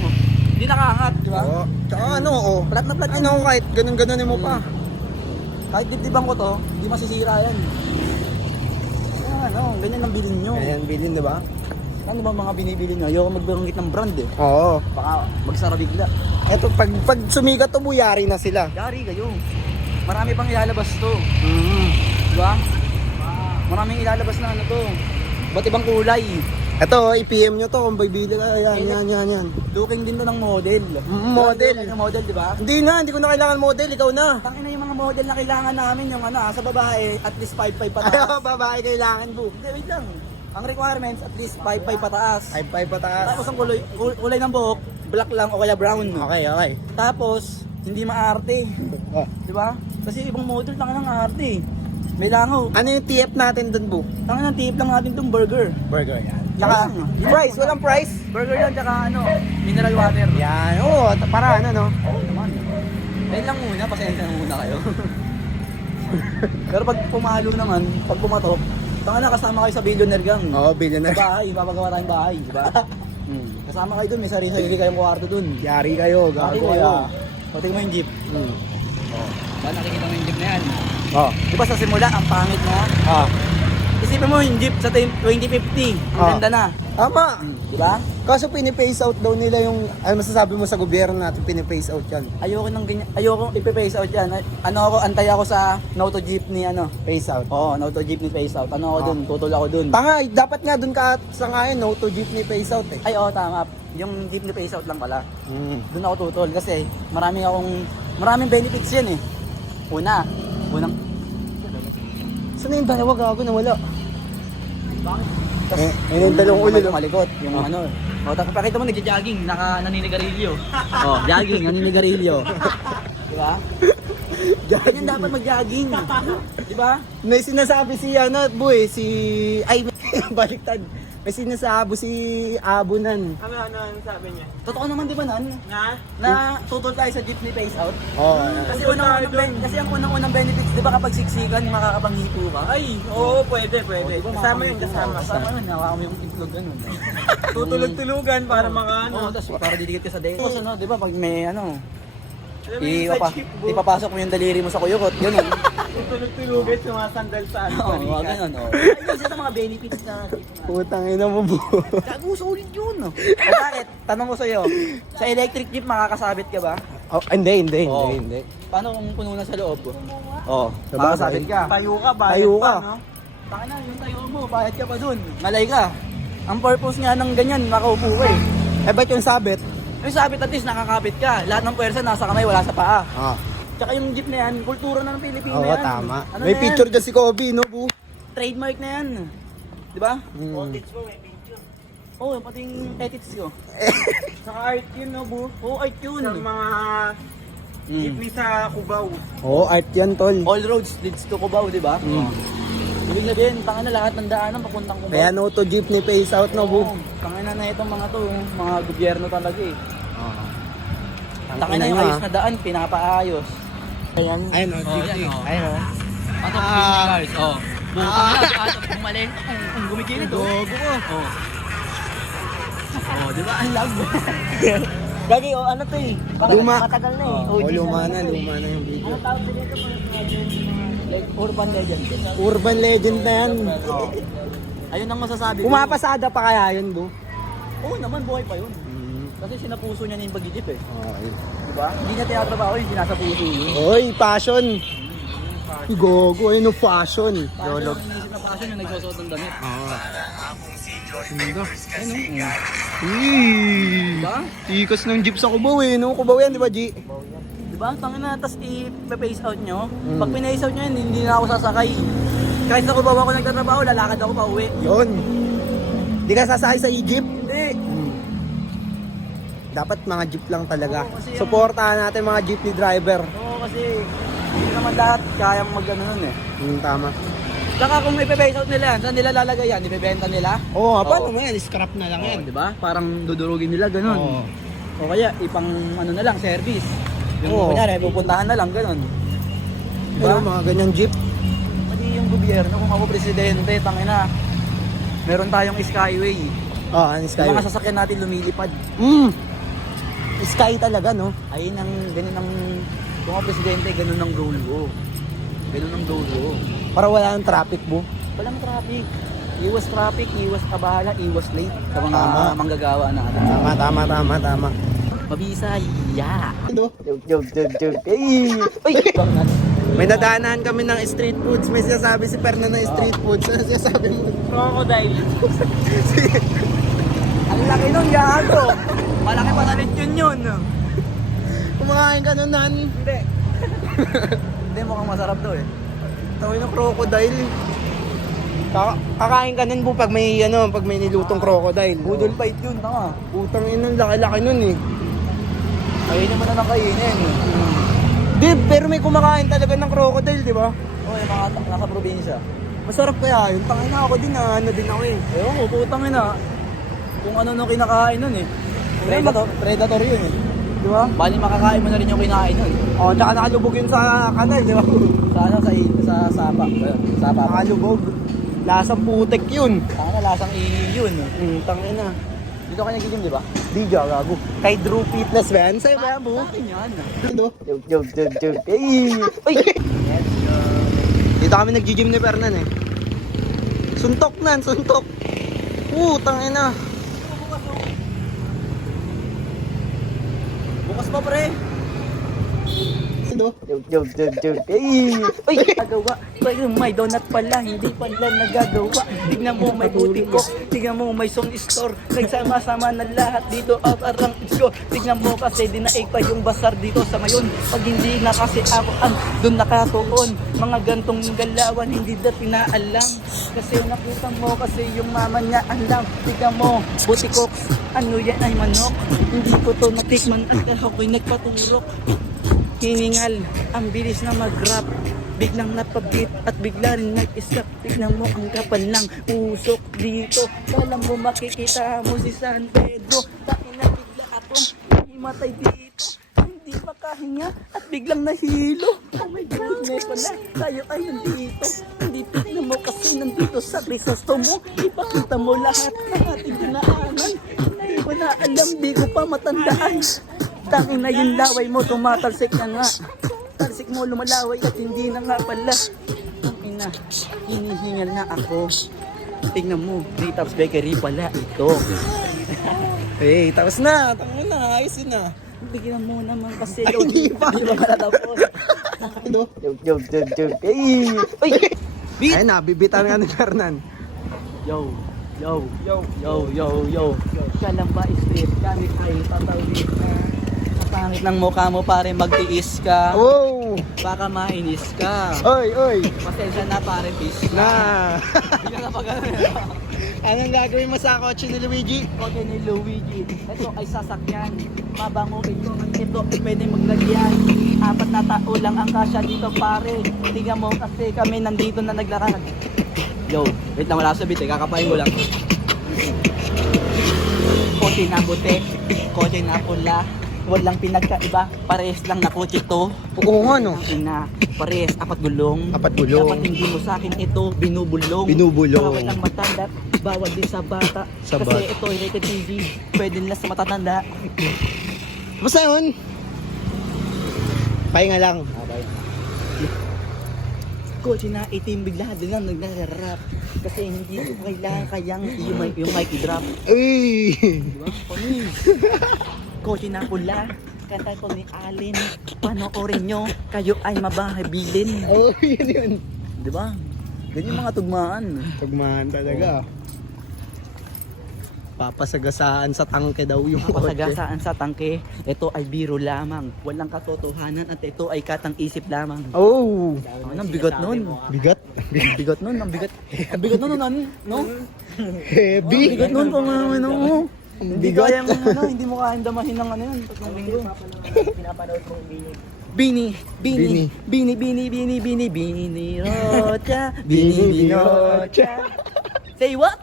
Hindi nakaangat, di ba? Oo. Tsaka ano, oh. Flat na flat Ano, kahit ganun-ganunin mo pa. Kahit dibdiban ko to, hindi masisira yan. Ganyan ang bilhin nyo. Ayan, bilhin, di ba? Ano ba mga binibili nyo? Ayoko magbanggit ng brand eh. Oo. Baka magsara bigla. Eto, pag sumikat to, buyari na sila. Yari kayo. Marami pang ilalabas to. Mm. Diba? Maraming ilalabas na ano to. Ba't ibang kulay? Eto, i-PM nyo to kung bibili ka. Yan. Looking din to ng model. Model. Yung model, di ba? Hindi na, hindi ko na kailangan model, ikaw na. Tangina yung mga model na kailangan namin, yung ano, sa babae, at least 5'5 pataas. Ayaw, babae kailangan po. Hindi, wait lang. Ang requirements, at least 5'5 pataas. 5'5 pataas. Tapos ang kulay ng buhok, black lang o kaya brown. Okay. Tapos, hindi maarte. Oh. Di ba? Kasi ibang model, tangina ng arte. May langaw. Ano yung TF natin dun, Bu? Tangina, tip lang natin tong burger. Burger, yan. Tsaka, Price, walang price. burger yan, tsaka ano, mineral water. Yan, oo, para ano, no? Naman. Ayun lang muna, pasensya na muna kayo. Pero pag pumalo naman, pag pumatok, tanga kasama kayo sa billionaire gang. Oo, billionaire. Bahay, papagawa tayong bahay, di ba? Kasama kayo dun, may sarili kayong kwarto dun. Yari kayo, Pati gago mo kayo. Pati mo yung jeep. Ba, nakikita mo yung jeep na yan. Oh. Di ba sa simula, ang pangit mo? Ah. Isipin mo yung jeep sa 2050, ang ganda na. Tama. Di ba? Kaso pinipace out daw nila yung, ano masasabi mo sa gobyerno natin, pinipace out yan. Ayoko ng ganyan, ayoko ipe-phase out yan. Ano ako, antay ako sa Noto Jeepney ano. Face out. Oo, Noto Jeepney phase out. Ano ako dun, tutol ako dun. Tanga, dapat nga dun ka sa ngayon, no, to jeepney face out eh. Ay, oo, tama. Yung jeepney phase out lang pala. Mm. Doon ako tutol kasi maraming benefits yan eh. Unang, Saan na yung dalawa gago na wala? tas, yung dalawang ulo, no? malikot, yung ano. O, tapos pakita mo nagja-jogging, naninigarilyo. Oh, jogging, naninigarilyo. Di ba? Ganyan dapat mag-jogging. Di ba? May sinasabi si, ano, boy, ay, baliktad. May sinasabi si Abunan. Ano sabi niya? Totoo naman di ba nan? Na tutol tayo sa jeepney phase out? Oo. Kasi kasi ang unang benefits, di ba kapag siksikan, makakapanghipo ka? Ay, oo, pwede. Diba, Kasama yun, kasama. Kasama yun, hawakan mo yung itlog ganun. Tutulog-tulugan para mga ano. Oo, tapos para didikit ka sa date. Tapos ano, di ba pag may ano, Alam mo yung sa jeep, bro. ipapasok mo yung daliri mo sa kuyukot, ganun. Tutulog-tulugan, sumasandal sa ano. Oo, balikat. ganun. Ayun, isa sa mga benefits na jeep na. Putang ina mo, bu. Gago, solid yun. O bakit? Tanong ko sa'yo, sa electric jeep makakasabit ka ba? Oh, hindi. Oo. Paano kung puno na sa loob? Oo. Makakasabit ka. Tayo ka, bayad Tayo pa, ka. no? Taka na, yung tayo mo, bayad ka pa dun. Malay ka. Ang purpose nga ng ganyan, makaupo ka eh. Eh, ba't yung sabit? Yung sabit at least nakakapit ka. Lahat ng pwersa nasa kamay, wala sa paa. Ah. Tsaka yung jeep na yan, kultura na ng Pilipino Oo, yan. tama. Ano May na picture yan? dyan si Kobe, no, bu? Trademark na yan. Di ba? Voltage mo, may picture. Oo, pati yung edits ko. Saka art yun, no, bu? Oo, art yun. Sa mga jeepney sa Cubao. Oo, art yan, tol. All roads leads to Cubao, di ba? Ibig sabihin, tanga na lahat ng daanan papuntang Cubao. Kaya no to jeepney face out, no, bu? Tanga na itong mga to, mga gobyerno talaga eh. Tanga na Ina yung nyo, ayos ah. na daan, pinapaayos. Ayan. Ayun, no, Oh, jeepney. yan, oh. Ayun, no. Pato, cars, oh. Bukang lang, at bumalik, kung gumigilid, oh. Gogo ko. Oh. Oh, di ba? Ang lag. Gagi, oh, ano to eh? Luma. Matagal na eh. Oh, luma na yung video. Like urban legend. Urban legend na yan. Ayun ang masasabi ko. Pumapasada pa kaya yun, bu? Oo naman, buhay pa yun. Kasi sinapuso niya na yung pag-jeep eh. Okay. Di ba? Hindi niya tinatrabaho yun, sinasapuso yun. Oy, passion. Gogo, ayun no, fashion. Lolo. Yung inisip na passion yung nagsusuot ng damit. Diba? Tikas ng jeep sa Cubao eh, no? Cubao yan, di ba, G? Diba? Tangin na, tas i-face out nyo. Pag pina-face out nyo yun, hindi na ako sasakay. Kahit sa Cubao ako nagtatrabaho, lalakad ako pa uwi. Yun. Di ka sasakay sa e-jeep? Hindi. Dapat mga jeep lang talaga. Oo, kasi Suportahan natin mga jeepney driver. Oo, kasi hindi naman lahat kayang mag-ano nun eh. Tama. Saka kung i-face out nila yan, saan nila lalagay yan? Ibebenta nila? Oo nga, paano Oo. mo yan? Scrap na lang yan. Oo, di ba? Parang dudurugin nila ganun. Oo. O kaya ipang ano na lang, service. Yung Oo. kunyari, pupuntahan na lang ganun. Diba? Mga ganyan jeep. Pati yung gobyerno, kung ako presidente, tangina. Meron tayong skyway. Ang Yung sky. mga sasakyan natin lumilipad. Sky talaga, no? Ayun ang ganun ang kung ako presidente, ganun ang goal ko. Ganun ang dulo. Para wala ng traffic, bu. Walang traffic. Iwas traffic, iwas kabahala, iwas late sa mga Tama. manggagawa natin. Tama. Mabisay, yeah. Joke. Ay! May dadaanan kami ng street foods. May sinasabi si Perna ng street foods. Ano sinasabi mo? Crocodile. Ang laki nun, gago. Malaki pa na yun. Kumakain ka nun, nan. Hindi. Hindi, mukhang masarap daw eh. Tawin ng crocodile. Kakain ka nun po pag may nilutong crocodile. Budol fight yun, tanga. Utang inang laki-laki nun eh. Kainin mo na ng kainin. Di, pero may kumakain talaga ng crocodile, di ba? Oo, yung mga nasa probinsya. Masarap kaya yun. Tangin na ako din ano din ako eh. Ewan ko, putang ina. Kung ano nung kinakain nun eh. Predator yun eh. Di ba? Bali makakain mo na rin yung kinain nun. Oh, tsaka nakalubog yun sa kanal, di ba? Sa ano, sa sapa. Sapa. Nakalubog. Lasang putek yun. Tanga na, lasang yun. Tangin na. Dito ka nagiging, di ba? Di gago. Kay Drew Fitness ba yan? Sa'yo ba yan, bu? Akin yan. Ano? Joke. Ay! Dito kami nag-gym ni Fernan eh. Suntok nan, suntok. Tangin na. Bukas pa pre. Ano? Joke. Ay! Nagagawa, pero may donut pala, hindi pala nagagawa. Tignan mo may butikok, tignan mo may song store. Nagsama-sama na lahat dito out arang ko. Tignan mo kasi dinaig pa yung basar dito sa mayon. Pag hindi na kasi ako ang doon nakatuon. Mga gantong galawan hindi na pinaalam. Kasi nakita mo kasi yung mama niya alam. Tignan mo, butikok, ano yan ay manok. Hindi ko to natikman at ako'y nagpaturok. Hiningal, ang bilis na mag-rap. Biglang napabit at bigla rin nag-isap. Tignan mo ang kapal ng usok dito. Alam mo makikita mo si San Pedro. Dahil na bigla akong himatay dito. Hindi makahinga at biglang nahilo. Oh my God, may pala tayo ay nandito. Hindi tignan mo kasi nandito sa Crisostomo. Ipakita mo lahat ng ating dinaanan. Hindi ko na alam, di ko pa matandaan. Tangin na yung laway mo, tumatalsik na nga. Talsik mo lumalaway at hindi na nga pala. Tangin na, hinihingal na ako. Tingnan mo, 3 Tops Bakery pala ito. Hey, tapos na. Tangin na, ayos yun na. Bigyan mo naman kasi Ay, hindi pa. Di ba matatapos? Ano? Joke. Ay! Ay, nabibitan nga ni Fernan. Yo. Kalamba street, gamit ay tatawid ka. Kapangit ng mukha mo pare magtiis ka. Wow! Baka mainis ka. Oy! Pasensya na pare, peace. Na! Hindi ka na pag-ano. Anong gagawin mo sa kotse ni Luigi? Kotse ni Luigi. Ito ay sasakyan. Mabango ito. Ito ay pwede maglagyan. 4 na tao lang ang kasya dito pare. Tingnan mo kasi kami nandito na naglarag. Yo, wait lang, wala sa bit eh. Kakapain ko lang. Kotse na puti. Kotse na pula. Walang pinagkaiba. Parehas lang na kotse to. Oo nga no. Ina, parehas, 4 gulong. 4 gulong. Dapat hindi mo sa akin ito binubulong. Binubulong. Bawal ang matanda, bawal din sa bata. Sa Kasi bata. ito ay rated TV, pwede nila sa matatanda. Basta yun. Pahinga lang. Kotse na itim bigla din lang naglararap. Kasi hindi ko kailangan kayang yung mic i-drop. Uy! Diba? Panis. Kotse na pula. Kanta ko ni Alin. Panoorin nyo, kayo ay mabahabilin. Oh, yun. Diba? Ganyan yung mga tugmaan. Pagmahan talaga. Papasagasaan sa tangke daw yung kotse. Pasagasaan sa tangke, ito ay biro lamang. Walang katotohanan at ito ay katang isip lamang. Oh! Ang bigat nun. Bigat. Bigat nun, ang bigat. Ang bigat nun, no? Heavy. Ang bigat nun, kung ano mo. Hindi Bigat. kayang, hindi mo kayang damahin ng ano yun, 3 linggo. Pinapanood mong binig. Bini Rocha, Bini Rocha. Say what?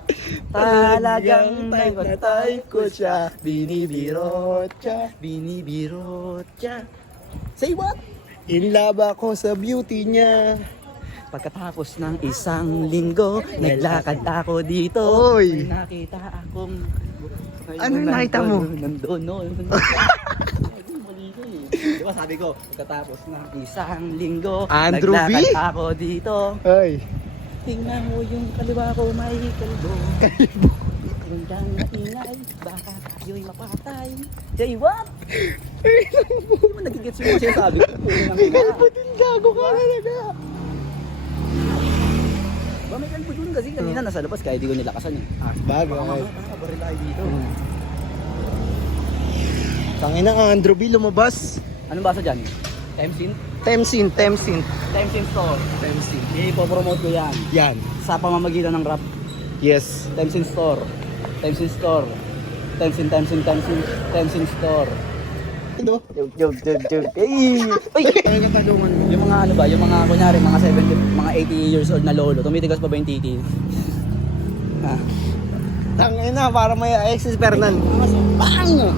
Talagang nagpatay ko siya. Bini Rocha, Bini Rocha. Say what? In love ako sa beauty niya. Pagkatapos ng 1 linggo, naglakad ako dito. Oy! May nakita akong... Anong nakita mo? Nandun, no? Mali ko eh. Di ba sabi ko, pagkatapos ng isang linggo, Andrew B? naglakad ako dito. Ay. Tingnan mo yung kaliwa ko may kalbo. Tingnan na ingay, baka tayo'y mapatay. Jay, what? Hindi mo nagigets yung mga sinasabi ko. Kalbutin gago ka talaga. Ba may kalbo dun kasi kanina nasa labas kaya di ko nilakasan eh. Bagay. Baril tayo dito. Tangina ka, Andrew B, lumabas. Anong basa dyan? Temsin? Temsin. Temsin Store. Temsin. Ipopromote ko yan. Yan. Sa pamamagitan ng rap. Yes. Temsin Store. Temsin Store. Temsin Store. Ano? Joke. Ay! Talaga kalungan mo. Yung mga ano ba, yung mga kunyari, mga 70, mga 80 years old na lolo, tumitigas pa ba yung titi? Ha? Tangina, para may Alexis Fernan. Bang!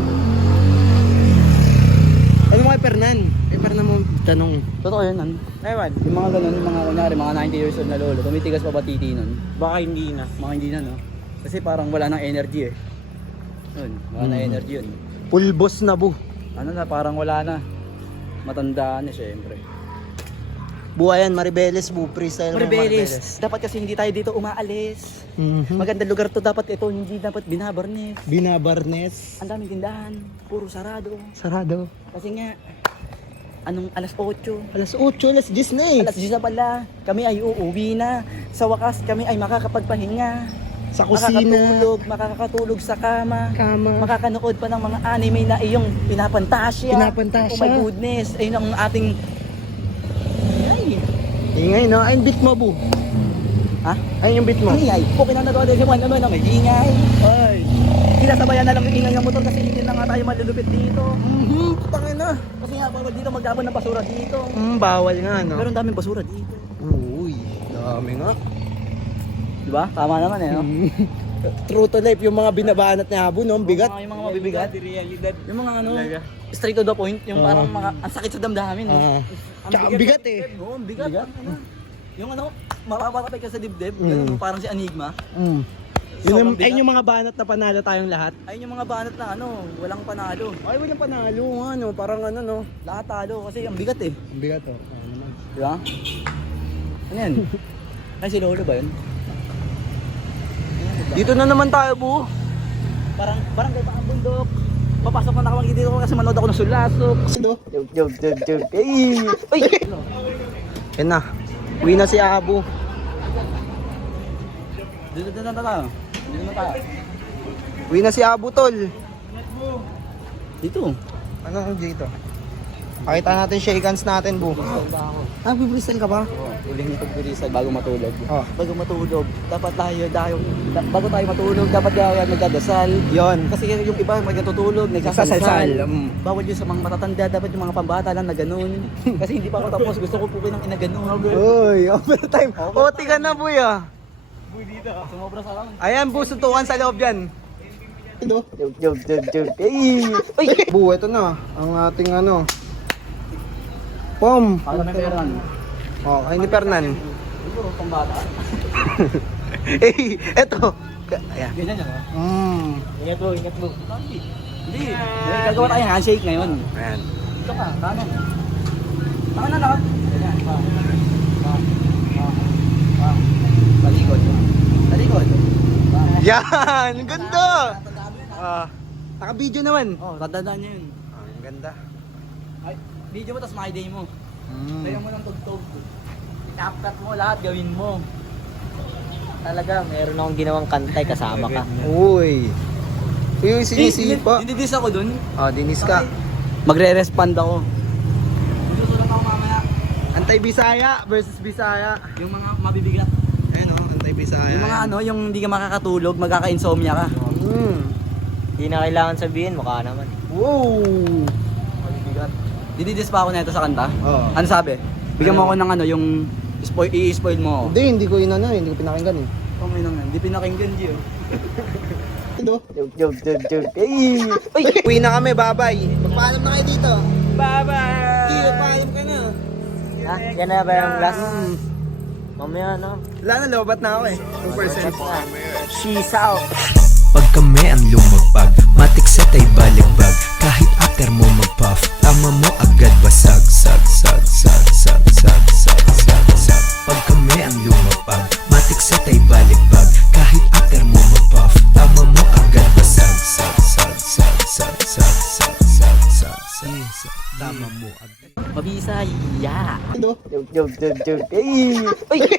Ano mo kay Fernan? Kay Fernan mo tanong. Totoo yun, nan. Ewan. Yung mga ganun, yung mga kunyari, mga 90 years old na lolo, tumitigas pa ba titi nun? Baka hindi na. Mga hindi na, no? Kasi parang wala nang energy eh. Yun, wala na energy yun. Pulbos na bu. Ano na, parang wala na. Matandaan eh, syempre. Buhayan, Maribeles bu. Freestyle ng Maribeles, dapat kasi hindi tayo dito umaalis. Mhm. Magandang lugar to, dapat ito, hindi dapat binabarnes. Binabarnes. Ang daming tindahan, puro sarado. Sarado. Kasi nga, anong alas 8? Alas 8, alas 10 na eh. Alas 10 na pala, kami ay uuwi na. Sa wakas, kami ay makakapagpahinga. Sa kusina. Makakatulog sa kama. Kama. Makakanood pa ng mga anime na iyong pinapantasya. Pinapantasya. Oh my goodness, ayun ang ating... Ay, Ingay no? Ayun beat mo bu. ha? Ayun yung beat mo. Ingay. Kung pinanood din naman naman na may ingay. Ay. Kinasabayan na lang yung ingay ng motor kasi hindi na nga tayo malulupit dito. Tangina. Kasi nga bawal dito magdabon ng basura dito. Bawal nga no. Pero ang daming basura dito. Uy, dami nga. Diba? Tama naman eh, no? True to life yung mga binabanat ni Abu no, ang bigat. Yung mga mabibigat. Realidad. Yung mga ano, straight to the point, yung parang mga, ang sakit sa damdamin. No? Tsaka ang bigat eh. Oo, ang bigat. Ano? Yung ano, mapapakapay ka sa dibdib, ganun, parang si Enigma. Yun Sobrang yung, bigat. ayun yung mga banat na panalo tayong lahat. Ayun yung mga banat na ano, walang panalo. Ay, walang panalo nga no, parang ano no. Lahat talo kasi ang bigat eh. Ang bigat oh. Ano naman. Diba? Ano yan? Ay, si Lolo ba yun? Dito na naman tayo bu. Parang barangay pa ang bundok. Papasok na nakawag dito kasi manood ako ng sulasok. Ano? Joke. Ay! Yan na. Uwi na si Abu. Dito na tayo. Dito na tayo. Uwi na si Abu tol. Dito. Ano ang dito? Pakita natin shake hands natin bu. Bibristan ka ba? Uling pagbirisal bago matulog. Oh. Bago matulog, dapat bago tayo matulog, dapat tayo magdadasal. Yon. Kasi yung iba magtutulog, Sasal. nagsasalsal. Bawal yun sa mga matatanda, dapat yung mga pambata lang na ganun. Kasi hindi pa ako tapos, gusto ko pukin ng ina ganun. Uy, overtime. Oti ka na buya. Sumobra sa lang. Ayan bu, suntukan sa loob yan. Ano? Joke. Ay! Bu, ito na. Ang ating ano. Pom. Para may pera lang. Oh, ay ni Fernan. Siguro pambata. Eh, eto. Ayan. Ganyan yan, ha? Ingat mo. Hindi. Gagawa tayong handshake ngayon. Ayan. Ito ka, kanan. Kanan na. Ganyan. Talikod. Yan, ang ganda. Naka-video naman. Oh, tandaan niyo yun. Ang ganda. Ay, video mo tapos my-day mo. Kaya mo ng tugtog. Kapkat mo lahat, gawin mo. Talaga, meron akong ginawang kantay kasama ka. Uy. Uy, sinisipa. Hindi ako dun. Oh, dinis ka. Magre-respond ako. Susunod ako mamaya. Antay-Bisaya versus Bisaya. Yung mga mabibigat. Ayun oh, Antay-Bisaya. Yung mga ano, yung hindi ka makakatulog, magkaka-insomnia ka. Hindi na kailangan sabihin, mukha naman. Wow. Mabibigat. Dididis pa ako na ito sa kanta. Oo. Ano sabi? Bigyan mo ako ng ano, yung i-spoil mo ako. Hindi ko inano, hindi ko pinakinggan eh. Kung yun hindi pinakinggan, Gio. Ano? Joke. Ay! Uwi na kami, bye-bye. Magpaalam na kayo dito. Bye-bye! Hindi, magpaalam ka na. Ha? Yan na ba yung last? Mamaya, no? Wala na, lobat na ako eh. 2%. She's out! Pag kami ang lumabag, matikset ay baligbag. Kahit after mo mag-puff, tama mo agad agad basag, sag, sag, sag, sag, sag, sag, sag, sag. Pag kami ang lumapag, matikset ay baligbag. Kahit after mo mag-puff, tama mo agad basag, sag, sag, sag, sag, sag, sag, sag, sag, sag, sag. Tama mo agad. Mabisa, yeah. Joke, joke, joke, joke. Ay!